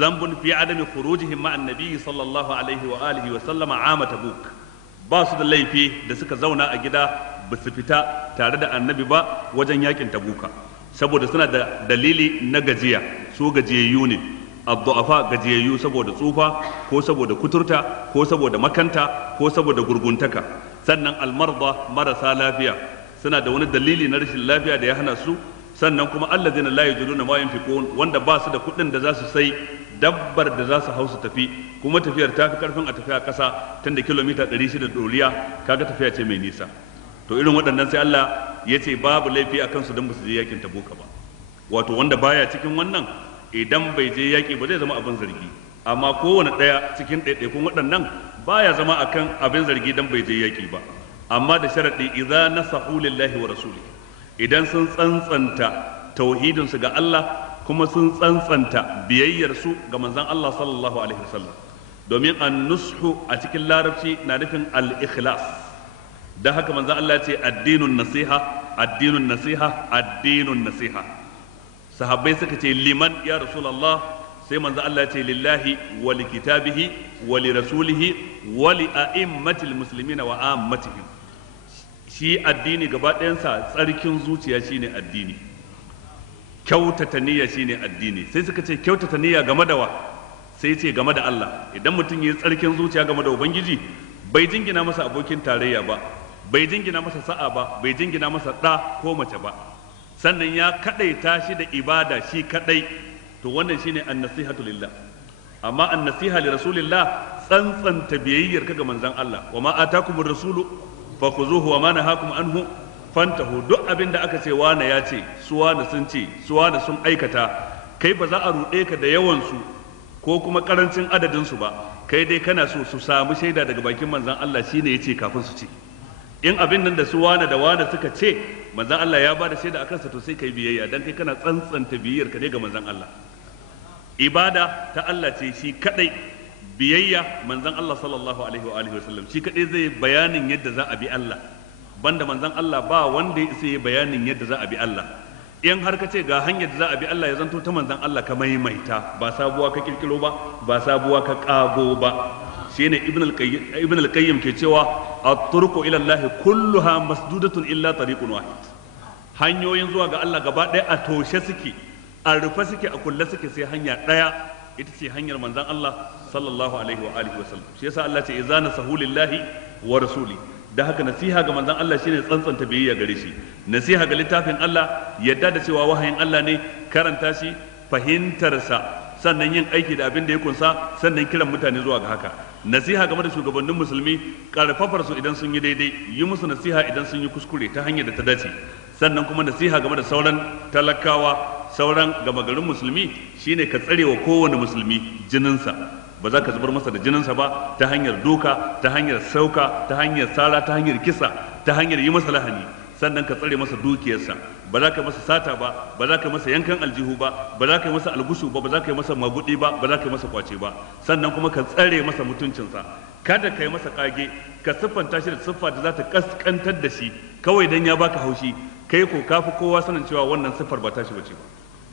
dhanbun fi adami khurujihim ma'a an-nabi sallallahu alaihi wa alihi wa sallama 'ama tabuk. Ba su da laifi da suka zauna a gida ba su fita tare da annabi ba wajen yakin tabuka, saboda suna da dalili na gajiya, su gajiyayyu ne. Ad-du'afa gajiyayyu saboda tsufa ko saboda kuturta ko saboda makanta ko saboda gurguntaka. Sannan almarda marasa lafiya suna da wani dalili na rashin lafiya da ya hana su. Sannan kuma alladhina la yajiduna ma yunfiqun, wanda ba su da kuɗin da za su sai dabbar da za su hau su tafi, kuma tafiyar ta fi karfin a tafiya ƙasa tunda kilomita 600 ɗoriya, kaga tafiya ce mai nisa. To irin waɗannan sai Allah ya ce babu laifi a kansu don ba su je yakin tabuka ba. Wato wanda baya cikin wannan idan bai je yaki ba zai zama abin zargi, amma kowane ɗaya cikin ɗaiɗaikun waɗannan baya zama akan abin zargi don bai je yaki ba, amma da sharaɗi idza nasahu lillahi wa rasuli, idan sun tsantsanta tauhidinsu ga Allah kuma sun tsantsanta biyayyarsu ga manzon Allah sallallahu alaihi wasallam. Domin an-nushu a cikin larabci na nufin al-ikhlas. Da haka manzon Allah ce addinun nasiha, addinun nasiha, addinun nasiha. Sahabbai suka ce liman ya rasulullah, sai manzon Allah ce lillahi wa li kitabihi wa li rasulihi wa li a'immatil muslimina wa ammatihim. Shi addini gaba ɗayansa tsarkin zuciya shine addini, kyautata niyya shine addini. Sai suka ce kyautata niyya game da wa? Sai ce game da Allah. Idan mutum ya yi tsarkin zuciya game da Ubangiji, bai jingina masa abokin tarayya ba, bai jingina masa sa'a ba, bai jingina masa ɗa ko mace ba, sannan ya kaɗaita shi da ibada shi kaɗai, to wannan shine an-nasihatu lillah. Amma an-nasiha li rasulillah tsantsanta biyayyar ka ga manzon Allah, wa ma atakumur rasulu fakhuzuhu wa ma nahakum anhu fantahu. Duk abin da aka ce wane ya ce, su wane sun ce, su wane sun aikata, kai ba za a ruɗe ka da yawan su ko kuma karancin adadin su ba, kai dai kana so su samu shaida daga bakin manzon Allah shine yace kafin su ce. In abin nan da su wane da wane suka ce manzon Allah ya bada shaida akan sa, to sai kai biyayya dan kai kana tsantsanta biyayyar ka ne ga manzon Allah. Ibada ta Allah ce shi kadai, biyayya manzon Allah sallallahu alaihi wa alihi wasallam shi kadai zai bayanin yadda za a bi Allah, banda manzon Allah ba wanda ya isa bayanin yadda za a bi Allah. In har ka ce ga hanyar da za a bi Allah ya zanto ta manzon Allah ka maimaita, ba sabuwa ka kirkiro ba, ba sabuwa ka kago ba. Shine ibn al-qayyim ke cewa at-turqu ila Allah kulluha masdudatun illa tariqun wahid. Hanyoyin zuwa ga Allah gaba ɗaya a toshe suke, a rufe suke, a kulle suke, sai hanya ɗaya, ita ce hanyar manzon Allah sallallahu alaihi wa alihi wa sallam. Shi yasa Allah ce idza nasahu lillahi wa rasuli. Da haka nasiha ga manzon Allah shine tsantsanta biyayya gare shi, nasiha ga littafin Allah, yadda da cewa wahayin Allah ne, karanta shi, fahimtarsa, sannan yin aiki da abin da ya kunsa, sannan kiran mutane zuwa ga haka. Nasiha game da shugabannin musulmi, karfafar su idan sun yi daidai, yi musu nasiha idan sun yi kuskure ta hanyar da ta dace. Sannan kuma nasiha game da sauran talakawa, sauran gama garin musulmi, shine ka tsare wa kowane musulmi jininsa, ba za ka zubar masa da jininsa ba ta hanyar doka, ta hanyar sauka, ta hanyar sara, ta hanyar kisa, ta hanyar yi masa lahani. Sannan ka tsare masa dukiyarsa, ba za ka masa sata ba, ba za ka masa yankan aljihu ba, ba za ka masa algushu ba, ba za ka masa magudi ba, ba za ka masa kwace ba. Sannan kuma ka tsare masa mutuncinsa, kada kai masa kage ka siffanta shi da siffa da za ta kaskantar da shi kawai dan ya baka haushi, kai ko kafi kowa sanin cewa wannan siffar ba tashi bace ba.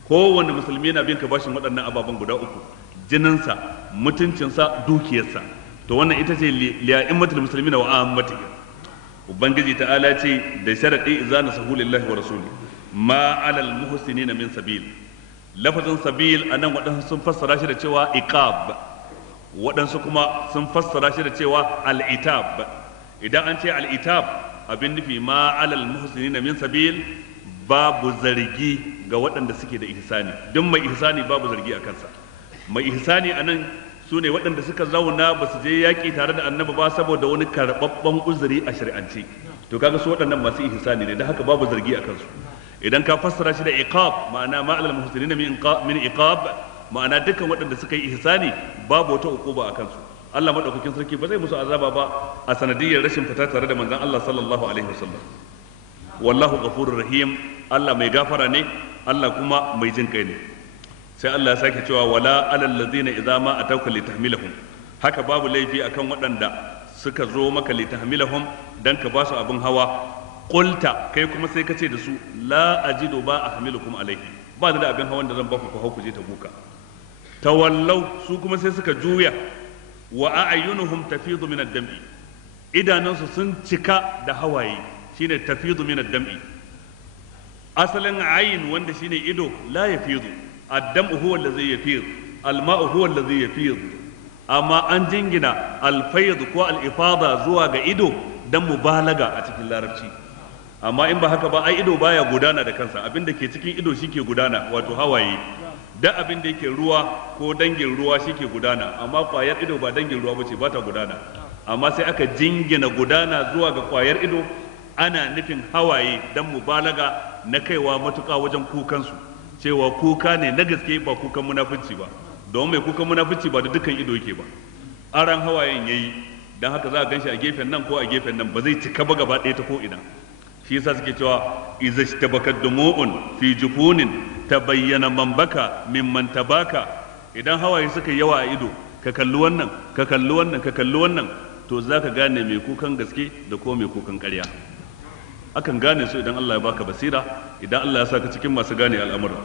Kowanne musulmi yana bin ka bashin waɗannan ababen guda uku: jininsa, mutuncinsa, dukiyarsa. To wannan ita ce li'a'immatul muslimina wa ammatihim. Ubangiji ta'ala ce da sharadi idza nasahu lillahi wa rasuli ma 'alal muhsinina min sabil. Lafazin sabil anan waɗansu sun fassara shi da cewa iqab, waɗansu kuma sun fassara shi da cewa al'itab. Idan an ce al'itab abin nufi ma 'alal muhsinina min sabil, babu zargi ga waɗanda suke da ihsani. Duk mai ihsani babu zargi a kansa. Mai ihsani anan su ne waɗanda suka zauna ba su je yaƙi tare da annabi ba saboda wani karɓaɓɓen uzuri a shari'ance. To kaga su waɗannan masu ihsani ne, da haka babu zargi a kansu. Idan ka fassara shi da iqab, ma'ana ma'alal muhsinina min iqab, ma'ana dukkan waɗanda suka yi ihsani babu wata uquba a kansu. Allah madaukakin sarki ba zai musu azaba ba a sanadiyyar rashin fita tare da manzon Allah sallallahu alaihi wasallam. Wallahu ghafurur rahim, Allah mai gafara ne, Allah kuma mai jin kai ne. Sai Allah ya sake cewa wala alal ladzina idza ma atawka litahmilahum, haka babu laifi akan waɗanda suka zo maka litahmilahum dan ka ba su abin hawa. Qulta, kai kuma sai ka ce da su la ajidu ba ahmilukum alaihi, ba da abin hawan da zan ba ku hau ku je ta buka. Tawallau, su kuma sai suka juya, wa a'yunuhum tafidu min ad-dam'i, idanunsu sun cika da hawaye, shine tafidu min ad-dam'i. Asalin ayin wanda shine ido la yafidu, ad-dam'u huwa allazi yafid, al-ma'u huwa allazi yafid. Amma an jingina al-fayd ko al-ifada zuwa ga ido dan mubalaga a cikin larabci. Amma in ba haka ba, ai ido baya gudana da kansa, abin da ke cikin ido shi ke gudana, wato hawaye. Da abin da yake ruwa ko dangin ruwa shi ke gudana, amma kwayar ido ba dangin ruwa bace, ba ta gudana. Amma sai aka jingina gudana zuwa ga kwayar ido, ana nufin hawaye dan mubalaga na kaiwa matuƙa wajen kukansu, cewa kuka ne na gaske ba kukan munafici ba, don mai kukan munafici ba da dukkan ido yake ba, aran hawayen yayi, dan haka za a ganshi a gefen nan ko a gefen nan, ba zai cika ba gaba ɗaya ta ko ina. Shi yasa suke cewa idza ishtabaka dumu'un fi jufunin tabayyana man baka mimman tabaka. Idan hawaye suka yawa a ido, ka kalli wannan, ka kalli wannan, ka kalli wannan, to zaka gane mai kukan gaske da ko mai kukan ƙarya. Akan gane su idan Allah ya baka basira, idan Allah ya saka cikin masu gane al'amura.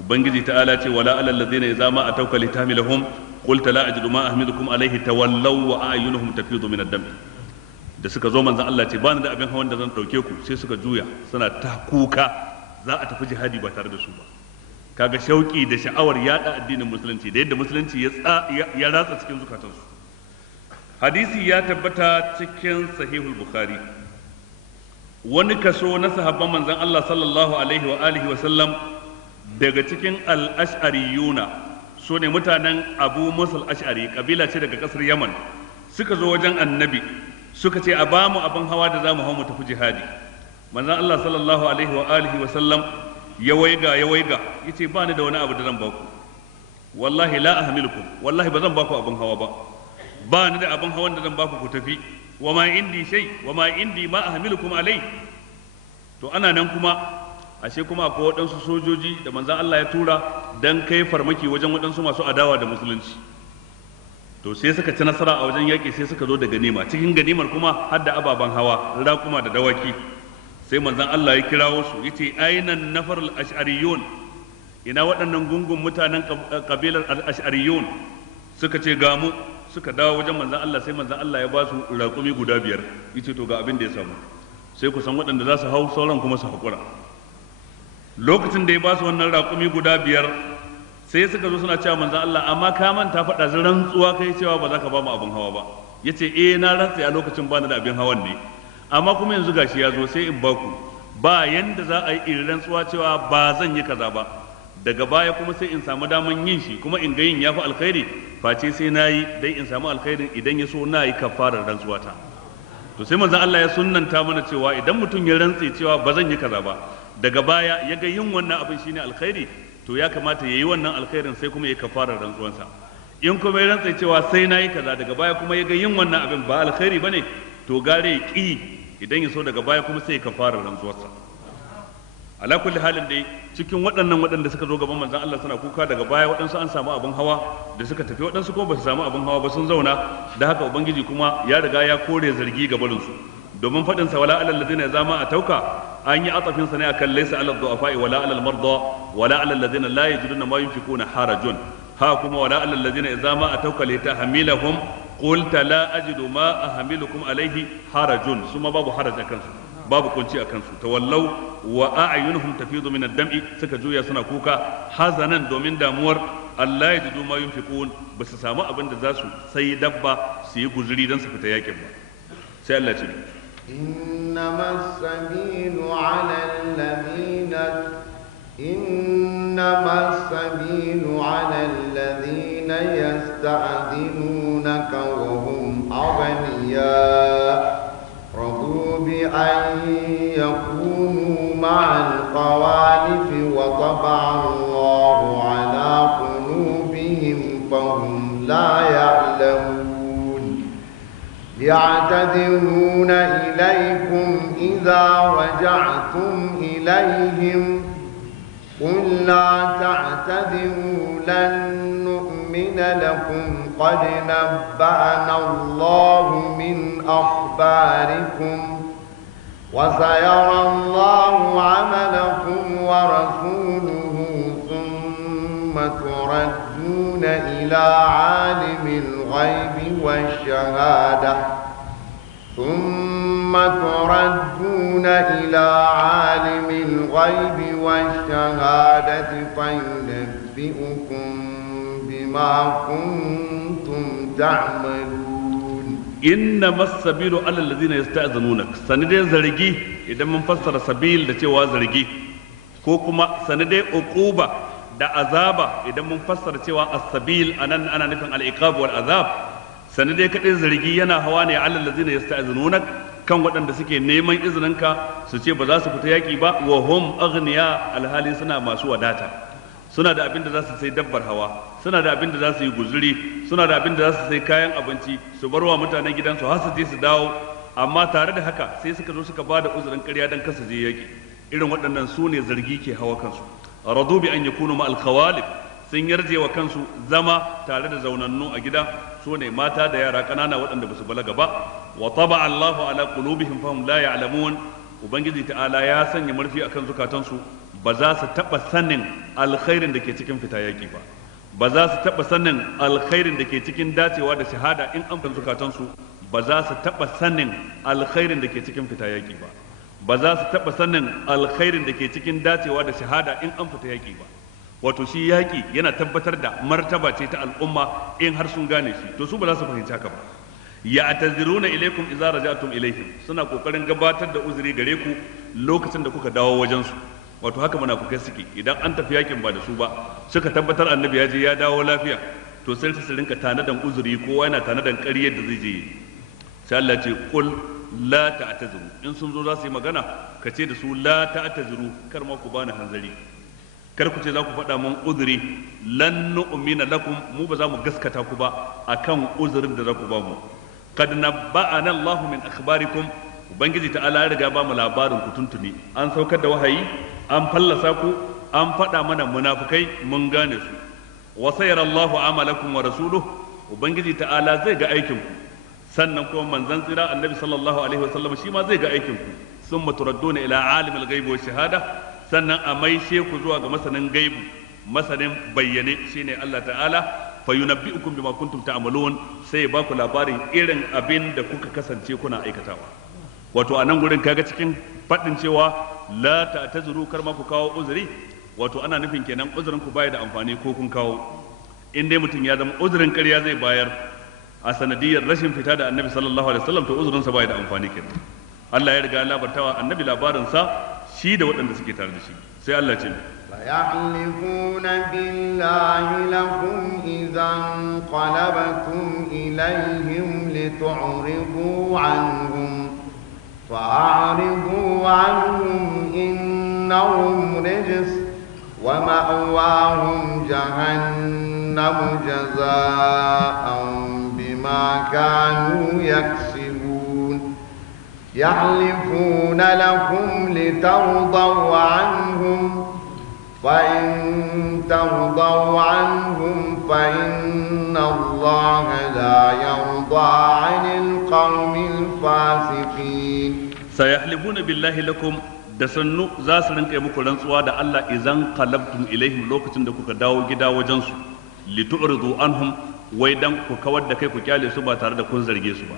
Ubangiji ta'ala ce wala alal ladzina idza ma atawka litahmilahum qulta la ajidu ma ahmilukum alayhi tawallaw wa a'yunuhum tafidu min ad-dam. Da suka zo manzon Allah ce bani da abin hawan da zan dauke ku, sai suka juya suna ta kuka za a tafi jihadi ba tare da su ba. Kaga shauki da sha'awar yada addinin musulunci da yadda musulunci ya ratsa cikin zukatansu. Hadisi ya tabbata cikin sahihul bukhari, wani kaso na sahabban manzon Allah sallallahu alaihi wa alihi wa sallam daga cikin al-ash'ariyuna, su ne mutanen Abu Musa al-Ash'ari, kabila ce daga kasar Yaman, suka zo wajen annabi suka ce a ba mu abin hawa da za mu hau mu tafi jihadi. Manzon Allah sallallahu alaihi wa alihi wa sallam ya waiga yace ba ni da wani abu da zan baku, wallahi la ahmilukum, wallahi ba zan baku abin hawa ba ni da abin hawan da zan baku ku tafi, wa ma indi shay wa ma indi ma ahmilukum alai. To ana nan kuma ashe kuma akwai waɗansu sojoji da manzon Allah ya tura dan kai farmaki wajen waɗansu masu adawa da musulunci. To sai suka ci nasara a wajen yaƙi, sai suka zo da ganima, cikin ganimar kuma har da ababen hawa, raƙuma da dawaki. Sai manzon Allah ya kirawo su yace ainan nafar al-ash'ariyun, ina waɗannan gungun mutanen kabilar al-ash'ariyun? Suka ce ga mu. Suka dawo wajen manzon Allah, sai manzon Allah ya ba su raƙumi guda 5, yace to ga abin da ya samu, sai ku san waɗanda za su hau, sauran kuma su haƙura. Lokacin da ya ba su wannan raƙumi guda 5, sai suka zo suna cewa manzon Allah, amma ka manta faɗa rantsuwa kai cewa ba za ka ba mu abin hawa ba. Yace na rantsa a lokacin bani da abin hawan ne, amma kuma yanzu gashi ya zo sai in ba ku, ba yanda za a yi irin rantsuwa cewa ba zan yi kaza ba, daga baya kuma sai in samu daman yin shi, kuma in ga yin yafi alkhairi, face sai na yi dai in samu alkhairin, idan ya so na yi kafarar rantsuwa ta. To sai manzon Allah ya sunnanta mana cewa idan mutum ya rantse cewa ba zan yi kaza ba, daga baya ya ga yin wannan abin shine alkhairi, to ya kamata ya yi wannan alkhairin sai kuma ya kafarar rantsuwansa. In kuma ya rantse cewa sai na yi kaza, daga baya kuma ya ga yin wannan abin ba alkhairi bane, to gare ya ƙi, idan ya so daga baya kuma sai ya kafarar rantsuwarsa. ala kulli halin dai cikin waɗanda suka zo gaban manzon Allah suna kuka, daga baya waɗansu an samu abin hawa da suka tafi, waɗansu kuma ba su samu abin hawa ba sun zauna, da haka ubangiji kuma ya riga ya kore zargi ga barinsu, domin faɗin sa wala alal ladina zama a tauka an yi atafin sa ne akan laysa alal du'afa wala alal marda wala alal ladina la yajiduna ma yunfiquna harajun, ha kuma wala alal ladina idza ma atauka litahmilahum qulta la ajidu ma ahmilukum alayhi harajun, suma babu haraj akan su, babu kunci akan su, tawallau wa a'yunuhum tafidu min ad-dam'i, suka juya suna kuka hazanan domin damuwar Allah ya jidu ma yunfiqun, ba su samu abin da za su sai dabba su yi guzuri don su fita yakin ba. sai Allah ce إنما السبيل على الذين يستأذنونك وهم أغنياء رضوا بأن يكونوا مع الخوالف وطبع الله على قلوبهم فهم لا يعلمون يعتذرون إليكم إذا رجعتم إليهم قل لا تعتذروا لن نؤمن لكم قد نبأنا الله من أخباركم وسيرى الله عملكم ورسوله ثم تردون إلى عالم الغيب والشهادة فينبئكم بما كنتم تعملون إنما السبيل على الذين يستأذنونك سندي زرقي إذا من فسر سبيل لتوا زرقي كوكما سندي عقوبة da azaba idan mun fassara cewa as-sabil anan ana nufin al-iqab wal azab sannan dai kadai zargi yana hawa ne alal ladzina yasta'zinunak kan waɗanda suke neman izininka su ce ba za su fita yaki ba wa hum aghniya alhali suna masu wadata, suna da abin da za su sai dabbar hawa, suna da abin da za su yi guzuri, suna da abin da za su sai kayan abinci su barwa mutanen gidansu har su je su dawo, amma tare da haka sai suka zo suka bada uzurin ƙarya dan kasa je yaki. Irin waɗannan su ne zargi ke hawa kansu. Radu bi an yakunu ma al-khawalif, sun yarje wa kansu zama tare da zaunannu a gida, su ne mata da yara ƙanana waɗanda ba su balaga ba. Wa taba Allahu ala qulubihim fahum la ya'lamun, ubangiji ta'ala ya sanya murfi akan zukatansu, ba za su taɓa sanin alkhairin da ke cikin fita yaƙi ba, ba za su taɓa sanin alkhairin da ke cikin dacewa da shahada in an fita zukatansu, ba za su taɓa sanin alkhairin da ke cikin fita yaƙi ba, ba za su taɓa sanin alkhairin da ke cikin dacewa da shahada in an fita yaƙi ba. Wato shi yaƙi yana tabbatar da martaba ce ta al'umma in har sun gane shi, to su ba za su fahimci haka ba. Ya'taziruna ilaikum idza raja'tum ilaihim, suna kokarin gabatar da uzuri gare ku lokacin da kuka dawo wajen su. Wato haka munafukai suke, idan an tafi yaƙin ba da su ba, suka tabbatar annabi ya je ya dawo lafiya, to sai su rinka tanadan uzuri, kowa yana tanadan ƙaryar da zai je yi. Sai Allah ce qul la ta'tazuru, in sun zo za su yi magana ka ce da su la ta'tazuru, kar ma ku bani hanzari, kar ku ce za ku faɗa mun uzuri, lan nu'mina lakum, mu ba za mu gaskata ku ba akan uzurin da za ku ba mu. Qad nabba'ana Allah min akhbarikum, ubangiji ta'ala ya riga ba mu labarin ku tuntuni, an saukar da wahayi, an fallasa ku, an faɗa mana munafukai mun gane su. Wa sayara Allahu amalakum wa rasuluhu, ubangiji ta'ala zai ga aikin ku, sannan kuma manzon tsira annabi sallallahu alaihi wa sallam shi ma zai ga aikin ku. Summa turadduna ila alimil ghaibi wa shahada, sannan a maishe ku zuwa ga masanin gaibu, masanin bayyane shine Allah ta'ala, fa yunabbi'ukum bima kuntum ta'malun, sai ya baku labarin irin abin da kuka kasance kuna aikatawa. Wato a nan gurin kaga cikin faɗin cewa la ta'tazuru, kar ma ku kawo uzuri, wato ana nufin kenan uzurin ku baya da amfani ko kun kawo. In dai mutum ya zama uzurin ƙarya zai bayar a sanadiyar rashin fita da annabi sallallahu alaihi wasallam, to uzurinsa baya da amfani kenan. Allah ya riga labartawa annabi labarinsa shi da waɗanda suke tare da shi. Sai Allah ce فيحلفون بالله لكم إذا انقلبتم إليهم لتعرضوا عنهم فأعرضوا عنهم إنهم رجس ومأواهم جهنم جزاء بما كانوا يكسبون يحلفون لكم ترضوا عنهم فإن ترضوا عنهم فإن الله لا يرضى عن القوم الفاسقين سيحلفون بالله لكم da sannu za su rinka muku rantsuwa da Allah idan qalabtum ilaihim lokacin da kuka dawo gida wajen su litu'ridu anhum wai dan ku kawar da kai ku kyale su ba tare da kun zarge su ba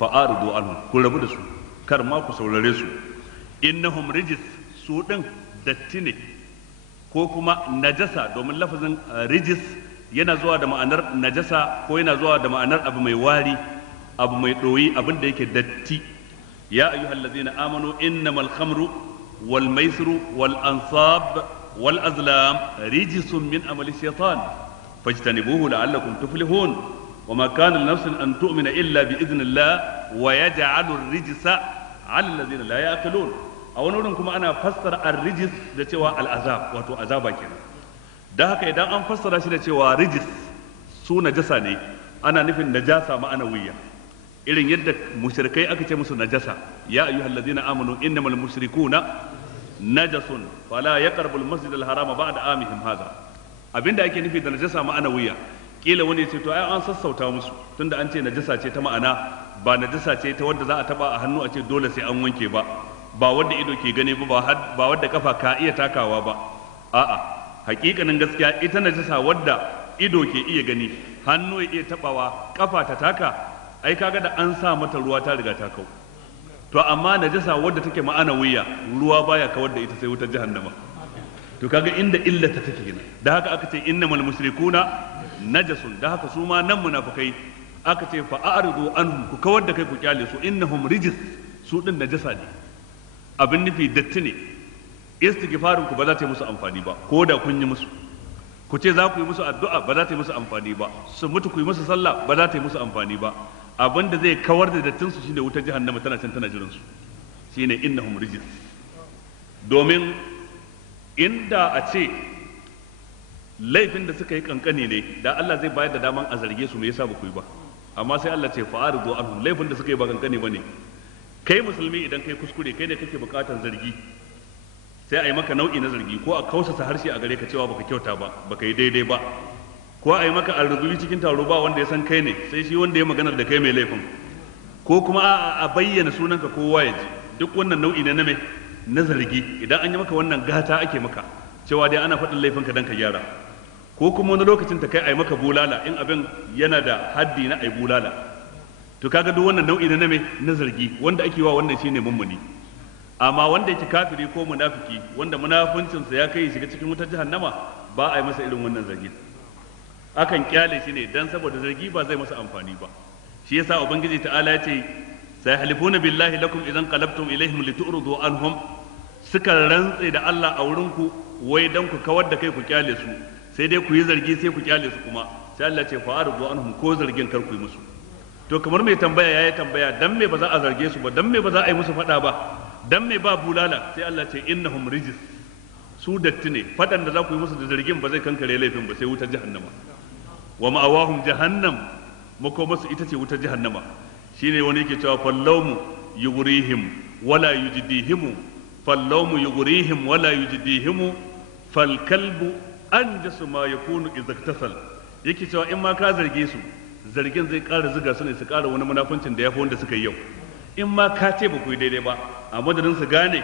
fa'aridu anhum ku rabu da su kar ma ku saurare su innahum rijis su din datti ne ko kuma najasa domin lafazin rijis yana zuwa da ma'anar najasa ko yana zuwa da ma'anar abu mai wari abu mai ɗoyi abin da yake datti ya ayyuhal ladzina amanu innamal khamru wal maisiru wal ansab wal azlam rijsun min amali shaytan fajtanibuhu la'allakum tuflihun وما كان لنفس أن تؤمن إلا بإذن الله ويجعل الرجس على الذين لا يعقلون a wani wurin kuma ana fassara ar-rijis da cewa al-azab wato azaba kenan da haka idan an fassara shi da cewa rijis su najasa ne ana nufin najasa ma'anawiyya irin yadda mushrikai aka ce musu najasa ya ayyuhallazina amanu innamal mushrikuna najasun fala yaqrabu al-masjid al-harama ba'da amihim hadha abinda ake nufi da najasa ma'anawiyya kila wani ya ce to ai an sassauta musu tunda an ce najasa ce ta ma'ana ba najasa ce ta wanda za a taba a hannu a ce dole sai an wanke ba ba wanda ido ke gani ba wadda kafa ka iya takawa ba a'a hakikanin gaskiya ita najasa wadda ido ke iya gani hannu ya iya tabawa kafa ta taka ai kaga da an sa mata ruwa ta riga ta kau to amma najasa wadda take ma'ana wuya ruwa baya kawar da ita sai wutar jahannama to kaga inda illata take kenan da haka aka ce innamal mushrikuna najasun da haka su ma nan munafikai aka ce fa a'ridu anhum ku kawar da kai ku kyale su innahum rijis su din najasa ne abin nufi datti ne istighfarin ku ba za ta yi musu amfani ba ko da kun yi musu ku ce za ku yi musu addu'a ba za ta yi musu amfani ba su mutu ku yi musu sallah ba za ta yi musu amfani ba abin da zai kawar da dattin su shine wutar jahannama tana can tana jiran su shine innahum rijis domin inda a ce laifin da suka yi kankani ne da Allah zai bayar da daman a zarge su me yasa ba ku yi ba amma sai Allah ce fa'aridu anhum laifin da suka yi ba kankani bane kai musulmi idan kai kuskure kai ne kake bukatar zargi sai a yi maka nau'i na zargi ko a kausasa harshe a gare ka cewa baka kyauta ba baka yi daidai ba ko a yi maka arzubi cikin taro ba wanda ya san kai ne sai shi wanda ya maganar da kai mai laifin ko kuma a bayyana sunanka kowa ya ji duk wannan nau'i ne na zargi idan an yi maka wannan gata ake maka cewa dai ana faɗin laifinka dan ka gyara ko kuma wani lokacin ta kai a yi maka bulala in abin yana da haddi na ai bulala to kaga duk wannan nau'i na zargi wanda ake wa wannan shine mummuni amma wanda yake kafiri ko munafiki wanda munafuncinsa ya kai shiga cikin wutar jahannama ba a yi masa irin wannan zargi akan kyale shi ne dan saboda zargi ba zai masa amfani ba shi yasa ubangiji ta'ala ya ce sayhalifuna billahi lakum idan qalabtum ilaihim litu'ridu anhum suka rantse da Allah a wurin ku wai dan ku kawar da kai ku kyale su sai dai ku yi zargi sai ku kyale su kuma sai Allah ce fa'aridu anhum ko zargin kar ku yi musu to kamar mai tambaya yayi tambaya dan me ba za a zarge su ba dan me ba za a yi musu fada ba dan me ba bulala sai Allah ce innahum rijis su datti ne fadan da za ku yi musu da zargin ba zai kankare laifin ba sai wutar jahannama wa ma'awahum jahannam makomasu ita ce wutar jahannama shine wani yake cewa fallawmu yughrihim wala yujdihimu fallawmu yughrihim wala yujdihimu fal kalbu anjasu ma yakunu idza iktasal yake cewa in ma ka zarge su zargin zai ƙara ziga su ne su ƙara wani munafuncin da ya fi wanda suka yi yau in ma ka ce ba ku yi daidai ba a madadin su gane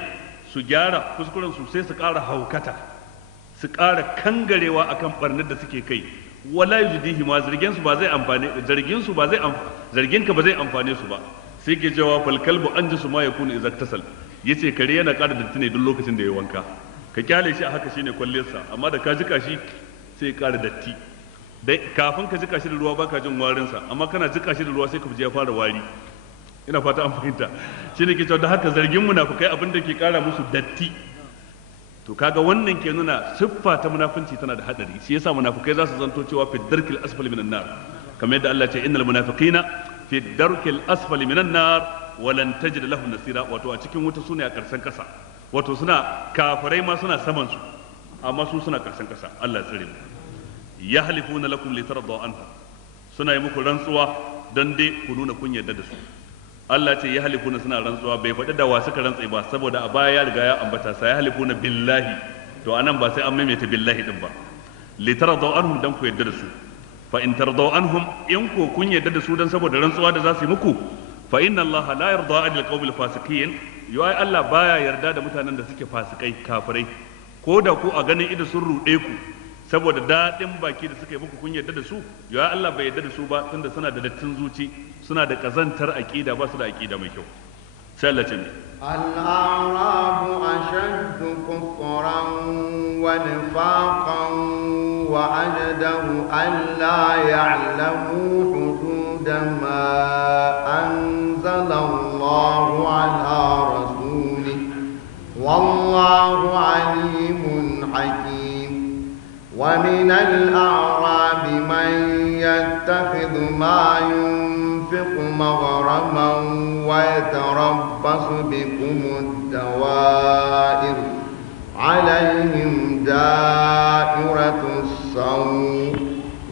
su gyara kuskuren su sai su ƙara haukata su ƙara kangarewa akan barnar da suke kai wala yujdihi ma zargin su ba zai amfane zargin ka ba zai amfane su ba sai ke cewa fal kalbu anjasu ma yakunu idza iktasal yace kare yana ƙara datti ne duk lokacin da ya wanka ka kyale shi a haka shine kwalliyarsa amma da ka jika shi sai ya ƙara datti dai kafin ka jika shi da ruwa baka jin warinsa amma kana jika shi da ruwa sai ka ji ya fara wari ina fata an fahimta shine ke cewa da haka zargin munafikai abin da ke kara musu datti to kaga wannan ke nuna siffa ta munafunci tana da hadari shi yasa munafikai za su zanto cewa fi darkil asfali minan nar kamar yadda Allah ya ce innal munafiqina fi darkil asfali minan nar wa lan tajid lahum nasira wato a cikin wuta sune a karshen kasa wato suna kafirai ma suna saman su amma su suna karshen kasa Allah ya tsare mu yahlifuna lakum litardaw anhu suna yi muku rantsuwa dan dai ku nuna kun yarda da su Allah ce ya halifuna suna rantsuwa, bai faɗi da wa suka rantsa ba saboda a baya ya riga ya ambata sai ya halifuna billahi, to anan ba sai an maimaita billahi din ba. Litardaw anhum, dan ku yadda da su. Fa in tardaw anhum, in ko kun yadda da su dan saboda rantsuwa da za su yi muku, fa inna Allah la yarda anil qawmil fasiqin, ai Allah baya yarda da mutanen da suke fasikai kafirai, ko da ku a ganin ido sun ruɗe ku saboda daɗin baki da suka yi muku kun yarda da su, ai Allah bai yarda da su ba tunda suna da dattin zuci, suna da kazantar aqida, ba su da aqida mai kyau. Sai Allah ce الأعراب أشد كفرا ونفاقا وأجدر ألا يعلموا حدود ما أنزل الله على رسوله والله عليم حكيم. ومن الأعراب من يتخذ ما ينفق مغرما ويتربص بكم الدوائر عليهم دائرة السوء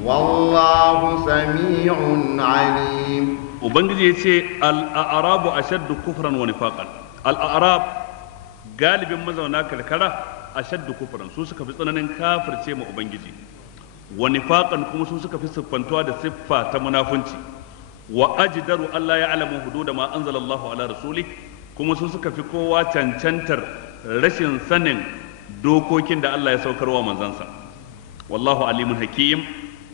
والله سميع عليم. Ubangiji ya ce al'arabu ashaddu kufran wa nifaqan. Al'arab galibin mazauna karkara ashaddu kufran, su suka fi tsananin kafirce ma Ubangiji, wa nifaqan kuma su suka fi siffantuwa da siffa ta munafunci, wa ajdaru Allah ya alamu hududa ma anzalallahu ala rasuli, kuma su suka fi kowa cancantar rashin sanin dokokin da Allah ya saukarwa manzansa. Wallahu alimun hakim,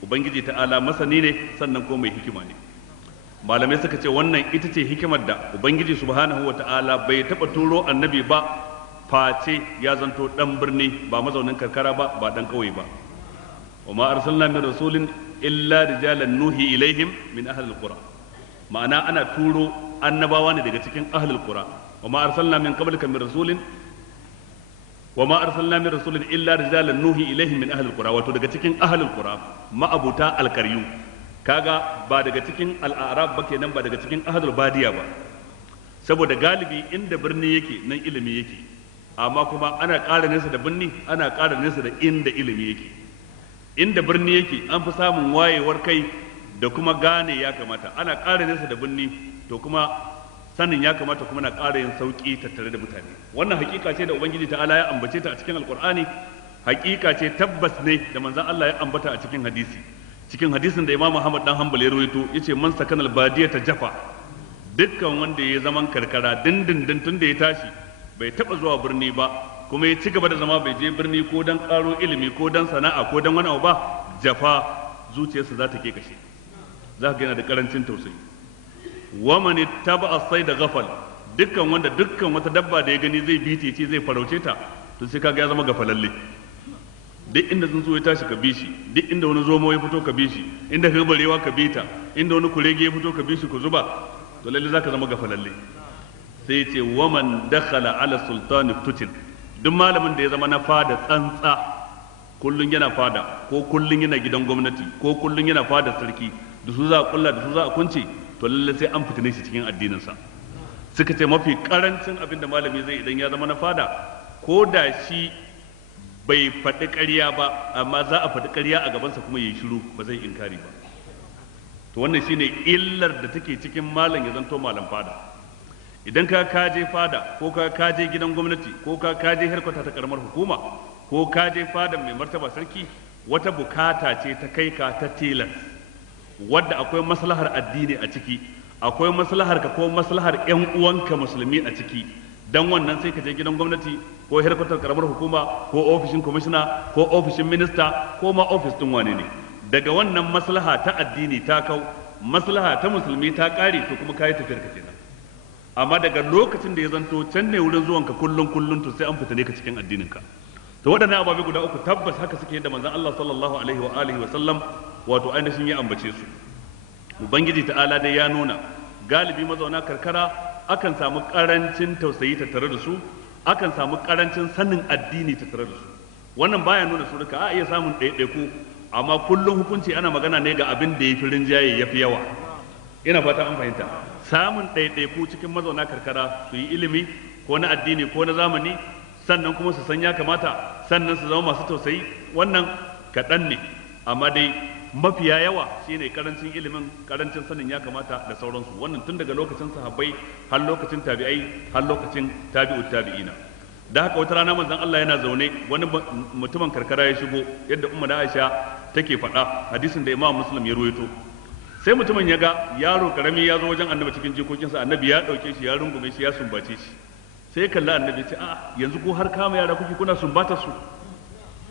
Ubangiji ta'ala masani ne sannan ko mai hikima ne. Malamai suka ce wannan ita ce hikimar da Ubangiji subhanahu wa ta'ala bai taɓa turo annabi ba face ya zanto ɗan birni, ba mazaunin karkara ba, ba ɗan ƙauye ba. wa ma arsalna min rasulin illa rijalan nuhi ilaihim min ahlil qura, ma'ana ana turo annabawa ne daga cikin ahlul qura. wa ma arsalna min qablika min rasulin illa rijalan nuhi ilaihim min ahlil qura, wato daga cikin ahlul qura ma'abuta alkaryu, kaga ba daga cikin al'arab ba kenan, ba daga cikin ahlul badiya ba, saboda galibi inda birni yake nan ilimi yake, amma kuma ana ƙara nesa da birni, ana ƙara nesa da inda ilimi yake. Inda birni yake an fi samun wayewar kai da kuma gane ya kamata, ana ƙara nesa da birni to kuma sanin ya kamata kuma na ƙara yin sauƙi tattare da mutane. Wannan hakika ce da Ubangiji ta'ala ya ambace ta a cikin Alƙur'ani, hakika ce tabbas ne da manzon Allah ya ambata a cikin hadisi. Cikin hadisin da Imam Muhammad dan Hanbal ya rawaito yace man sakanal badiyata jafa, dukkan wanda ya zaman karkara dindindin tun da ya tashi bai taba zuwa birni ba, kuma ya ci gaba da zama bai je birni ko dan karo ilimi ko dan sana'a ko dan wani abu ba, jafa, zuciyarsa za ta ke kashe, za ka yana da karancin tausayi. Wa man ittaba as-sayda ghafal, dukkan wanda dukkan wata dabba da ya gani zai bi ce zai farauce ta, to sai kaga ya zama gafalalle. Duk inda tsuntsu ya tashi ka bi shi, duk inda wani zomo ya fito ka bi shi, inda ka barewa ka bi ta, inda wani kurege ya fito ka bi shi ku zuba, to lalle zaka zama gafalalle. Sai ce waman dakhala ala sultani tutin, duk malamin da ya zama na fada tsantsa, kullun yana fada ko kullun yana gidan gwamnati ko kullun yana fada sarki, da su za a kulla da su za a kunce, to lalle sai an fitine shi cikin addinin sa. Suka ce mafi karancin abin da malami zai idan ya zama na fada, ko da shi bai faɗi ƙarya ba, amma za a faɗi ƙarya a gabansa kuma yayi shiru, ba zai inkari ba. To wannan shine illar da take cikin malam ya zanto malam fada. Idan ka kaje fada ko ka kaje gidan gwamnati ko ka kaje harkata ta karamar hukuma ko kaje fada mai martaba sarki, wata bukata ce ta kai ka ta tilas, wadda akwai maslahar addini a ciki, akwai maslahar ka ko maslahar ƴan uwanka musulmi a ciki, dan wannan sai ka je gidan gwamnati ko harkatar karamar hukuma ko ofishin kwamishina ko ofishin minista ko ma ofis din wane ne. Daga wannan maslaha ta addini ta kau, maslaha ta musulmi ta kare, to kuma kayi tafiyar ka kenan. Amma daga lokacin da ya zanto can ne wurin zuwanka kullun to sai an fita ne ka cikin addininka. To waɗannan ababe guda uku tabbas haka suke yadda manzon Allah sallallahu alaihi wa alihi wa sallam wato ainihin ya ambace su. Ubangiji ta'ala dai ya nuna galibi mazauna karkara akan samu karancin tausayi tattare da su, akan samu karancin sanin addini tattare da su. Wannan baya nuna su duka, a iya samun ɗaiɗaiku, amma kullum hukunci ana magana ne ga abin da ya fi rinjaye ya fi yawa. Ina fata an fahimta. Samun ɗaiɗaiku cikin mazauna karkara su yi ilimi ko na addini ko na zamani, sannan kuma su san ya kamata, sannan su zama masu tausayi, wannan kaɗan ne, amma dai mafiya yawa shine karancin ilimin, karancin sanin ya kamata da sauransu. Wannan tun daga lokacin sahabbai har lokacin tabi'ai har lokacin tabi'ut tabi'ina. Da haka wata rana manzon Allah yana zaune, wani mutumin karkara ya shigo, yadda ummu da Aisha take faɗa, hadisin da Imam Muslim ya ruwaito. Sai mutumin ya ga yaro karami ya zo wajen annabi cikin jikokinsa, annabi ya ɗauke shi ya rungume shi ya sumbace shi. Sai kalla annabi ce, a yanzu ko har kama yara kuke kuna sumbata su?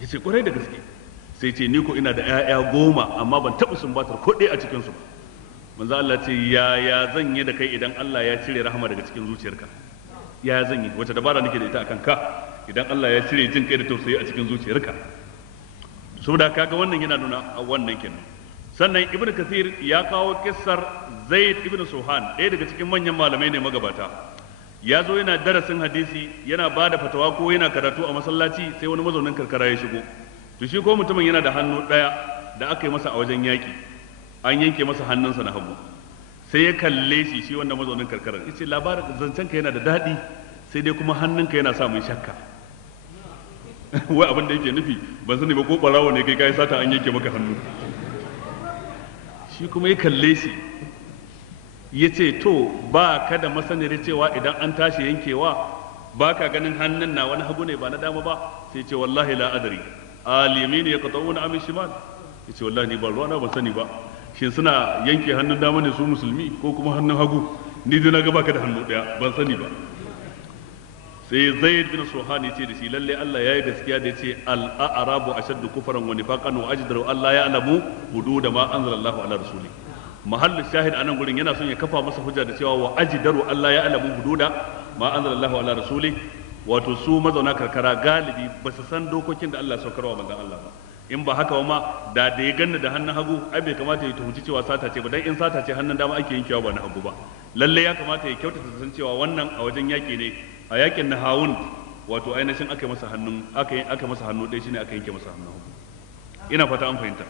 Ya ce kwarai da gaske. Sai ce ni ko ina da 'ya'ya 10 amma ban taɓa sumbatar ko ɗaya a cikin su ba. Manzo Allah ce yaya zan yi da kai idan Allah ya cire rahama daga cikin zuciyarka? Yaya zan yi? Wace dabara nake da ita akan ka idan Allah ya cire jin kai da tausayi a cikin zuciyarka? Saboda kaga wannan yana nuna a wannan kenan. Sannan Ibn Kathir ya kawo kissar Zaid ibn Suhan, ɗaya daga cikin manyan malamai ne magabata. Ya zo yana darasin hadisi, yana ba da fatawa ko yana karatu a masallaci, sai wani mazaunin karkara ya shigo. To shi ko mutumin yana da hannu ɗaya da aka yi masa a wajen yaƙi, an yanke masa hannunsa na hagu. Sai ya kalle shi wanda mazaunin karkarar, ya ce labarin zancenka yana da daɗi, sai dai kuma hannunka yana sa mai shakka. Wai abin da yake nufi, ban sani ba ko ɓarawo ne kai sata an yanke maka hannu. Shi kuma ya kalle shi, ya ce to ba ka da masaniyar cewa idan an tashi yankewa ba ka ganin hannun na wani hagu ne ba na dama ba? Sai ce wallahi la adari al-yamin yaqta'una am shimal. Ya ce wallahi ni ba ruwana ban sani ba, shin suna yanke hannun dama ne su musulmi ko kuma hannun hagu? Ni dai na ga baka da hannu daya, ban sani ba. Sai Zaid bin Suhan ya ce da shi lalle Allah yayi gaskiya da yace al-a'rabu ashaddu kufran wa nifaqan wa ajdaru alla ya'lamu hudud ma anzalallahu ala rasuli. Mahallin shahid anan gurin yana son ya kafa masa hujja da cewa wa ajdaru alla ya'lamu hududa ma anzalallahu ala rasuli, wato su mazauna karkara galibi ba su san dokokin da Allah ya saukarwa manzon Allah ba. In ba haka ba ma da ya ganna da hannun hagu ai bai kamata ya tuhunci cewa sata ce ba, dan in sata ce hannun dama ake yankewa ba na hagu ba. Lalle ya kamata ya kyautata san cewa wannan a wajen yaki ne, a yakin Nahawun wato ainihin aka masa hannu ɗaya shine aka yanke masa hannun hagu. Ina fata an fahimta.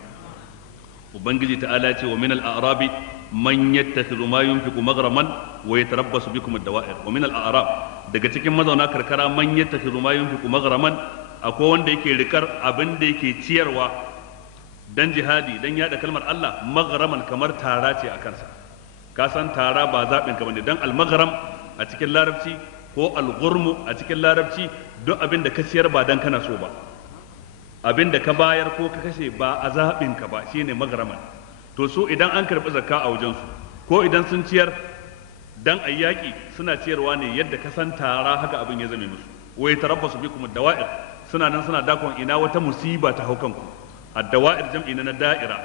Ubangiji ta'ala ce wa min al-a'rabi man yattakhidhu ma yunfiqu maghraman wa yatarabbasu bikum ad-dawa'ir. Wa min al-a'rab, daga cikin mazauna karkara, man yattakhidhu ma yunfiqu maghraman, akwai wanda yake rikar abin da yake ciyarwa dan jihadi, dan yada kalmar Allah, maghraman kamar tara ce a kansa. Ka san tara ba zaɓin ka bane, dan al-maghram a cikin larabci ko al-ghurmu a cikin larabci duk abin da ka ciyar ba dan kana so ba, abin da ka bayar ko ka kashe ba a zaɓin ka ba, shine maghraman. To su idan an karɓi zakka a wajensu ko idan sun ciyar dan ayyaki, suna ciyarwa ne yadda ka san tara, haka abin ya zame musu. Wa yatarabbasu bikum ad-dawa'ir, suna nan suna dakon ina wata musiba ta hau kanku. Ad-dawa'ir jam'i na da'ira,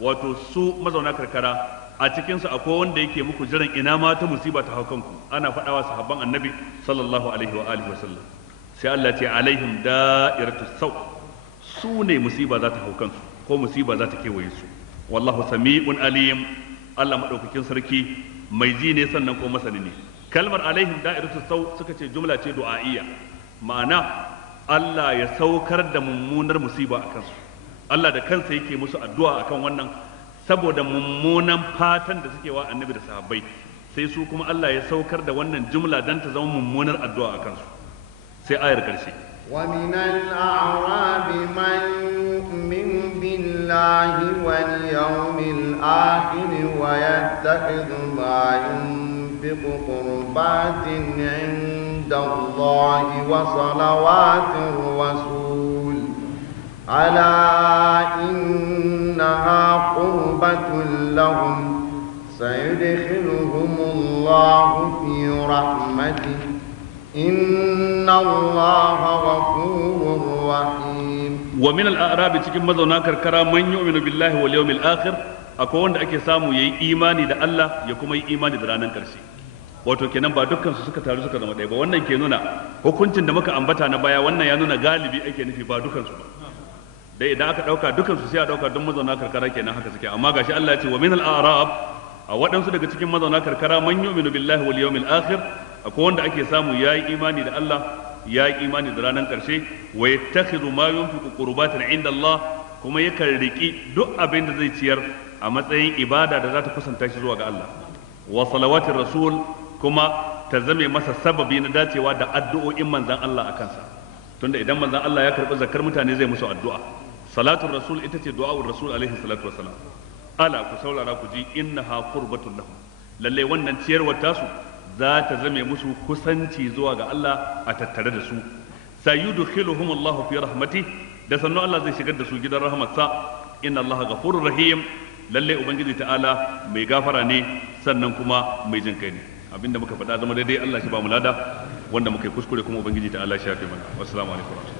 wato su mazauna karkara a cikin su akwai wanda yake muku jiran ina ma ta musiba ta hau kanku. Ana faɗawa sahabban annabi sallallahu alaihi wa alihi wa sallam. Sai Allah ce alaihim da'iratu saw, su ne musiba za ta hau kansu ko musiba za ta kewaye su. Wallahu sami'un alim, Allah madaukakin sarki mai ji ne sannan ko masani ne. Kalmar alaihim da'iratu saw suka ce jumla ce du'a'iyya, ma'ana Allah ya saukar da mummunar musiba a kansu. Allah da kansa yake musu addu'a akan wannan saboda mummunan fatan da suke wa annabi da sahabbai, sai su kuma Allah ya saukar da wannan jumla dan ta zama mummunar addu'a a kansu. Sai ayar karshe, ومن الأعراب من يؤمن بالله واليوم الآخر ويتخذ ما ينفق قربات عند الله وصلوات الرسول ألا إنها قربة لهم سيدخلهم الله في رحمته إن الله غفور رحيم. ومن الأعراب cikin mazauna karkara man yu'minu billahi wal yawmil akhir, akwai wanda ake samu yayi imani da Allah ya kuma yi imani da ranar karshe. Wato kenan ba dukkan su suka taru suka zama ɗaya ba. Wannan ke nuna hukuncin da muka ambata na baya, wannan ya nuna galibi ake nufi ba dukkan su ba. Dai idan aka dauka dukkan su sai a dauka don mazauna karkara kenan haka suke, amma gashi Allah ya ce wa min al-a'rab, a waɗansu daga cikin mazauna karkara man yu'minu billahi wal yawmil akhir, akwai wanda ake samu yayi imani da Allah, yayi imani da ranar karshe, wa yattakhidhu ma yunfiqu qurbatan inda Allah, kuma yakan riki duk abin da zai ciyar a matsayin ibada da za ta kusanta shi zuwa ga Allah. Wa salawatir rasul, kuma ta zame masa sababi na dacewa da addu'o'in manzon Allah a kansa. Tunda idan manzon Allah ya karɓi zakar mutane zai musu addu'a, salatul rasul ita ce du'a'ur rasul alaihi salatu wassalam. Ala ku saurara ku ji innaha qurbatun lahum, lalle wannan ciyarwar tasu za ta zame musu kusanci zuwa ga Allah a tattare da su. Sayudkhiluhum Allah fi rahmati, da sannu Allah zai shigar da su gidan rahmatsa. Inna Allah ghafurur rahim, lalle ubangiji ta'ala mai gafara ne sannan kuma mai jin kai ne. Abinda muka faɗa zama daidai Allah shi ba mu lada, wanda muka yi kuskure kuma ubangiji ta'ala shi ya fi mana. Wassalamu alaikum.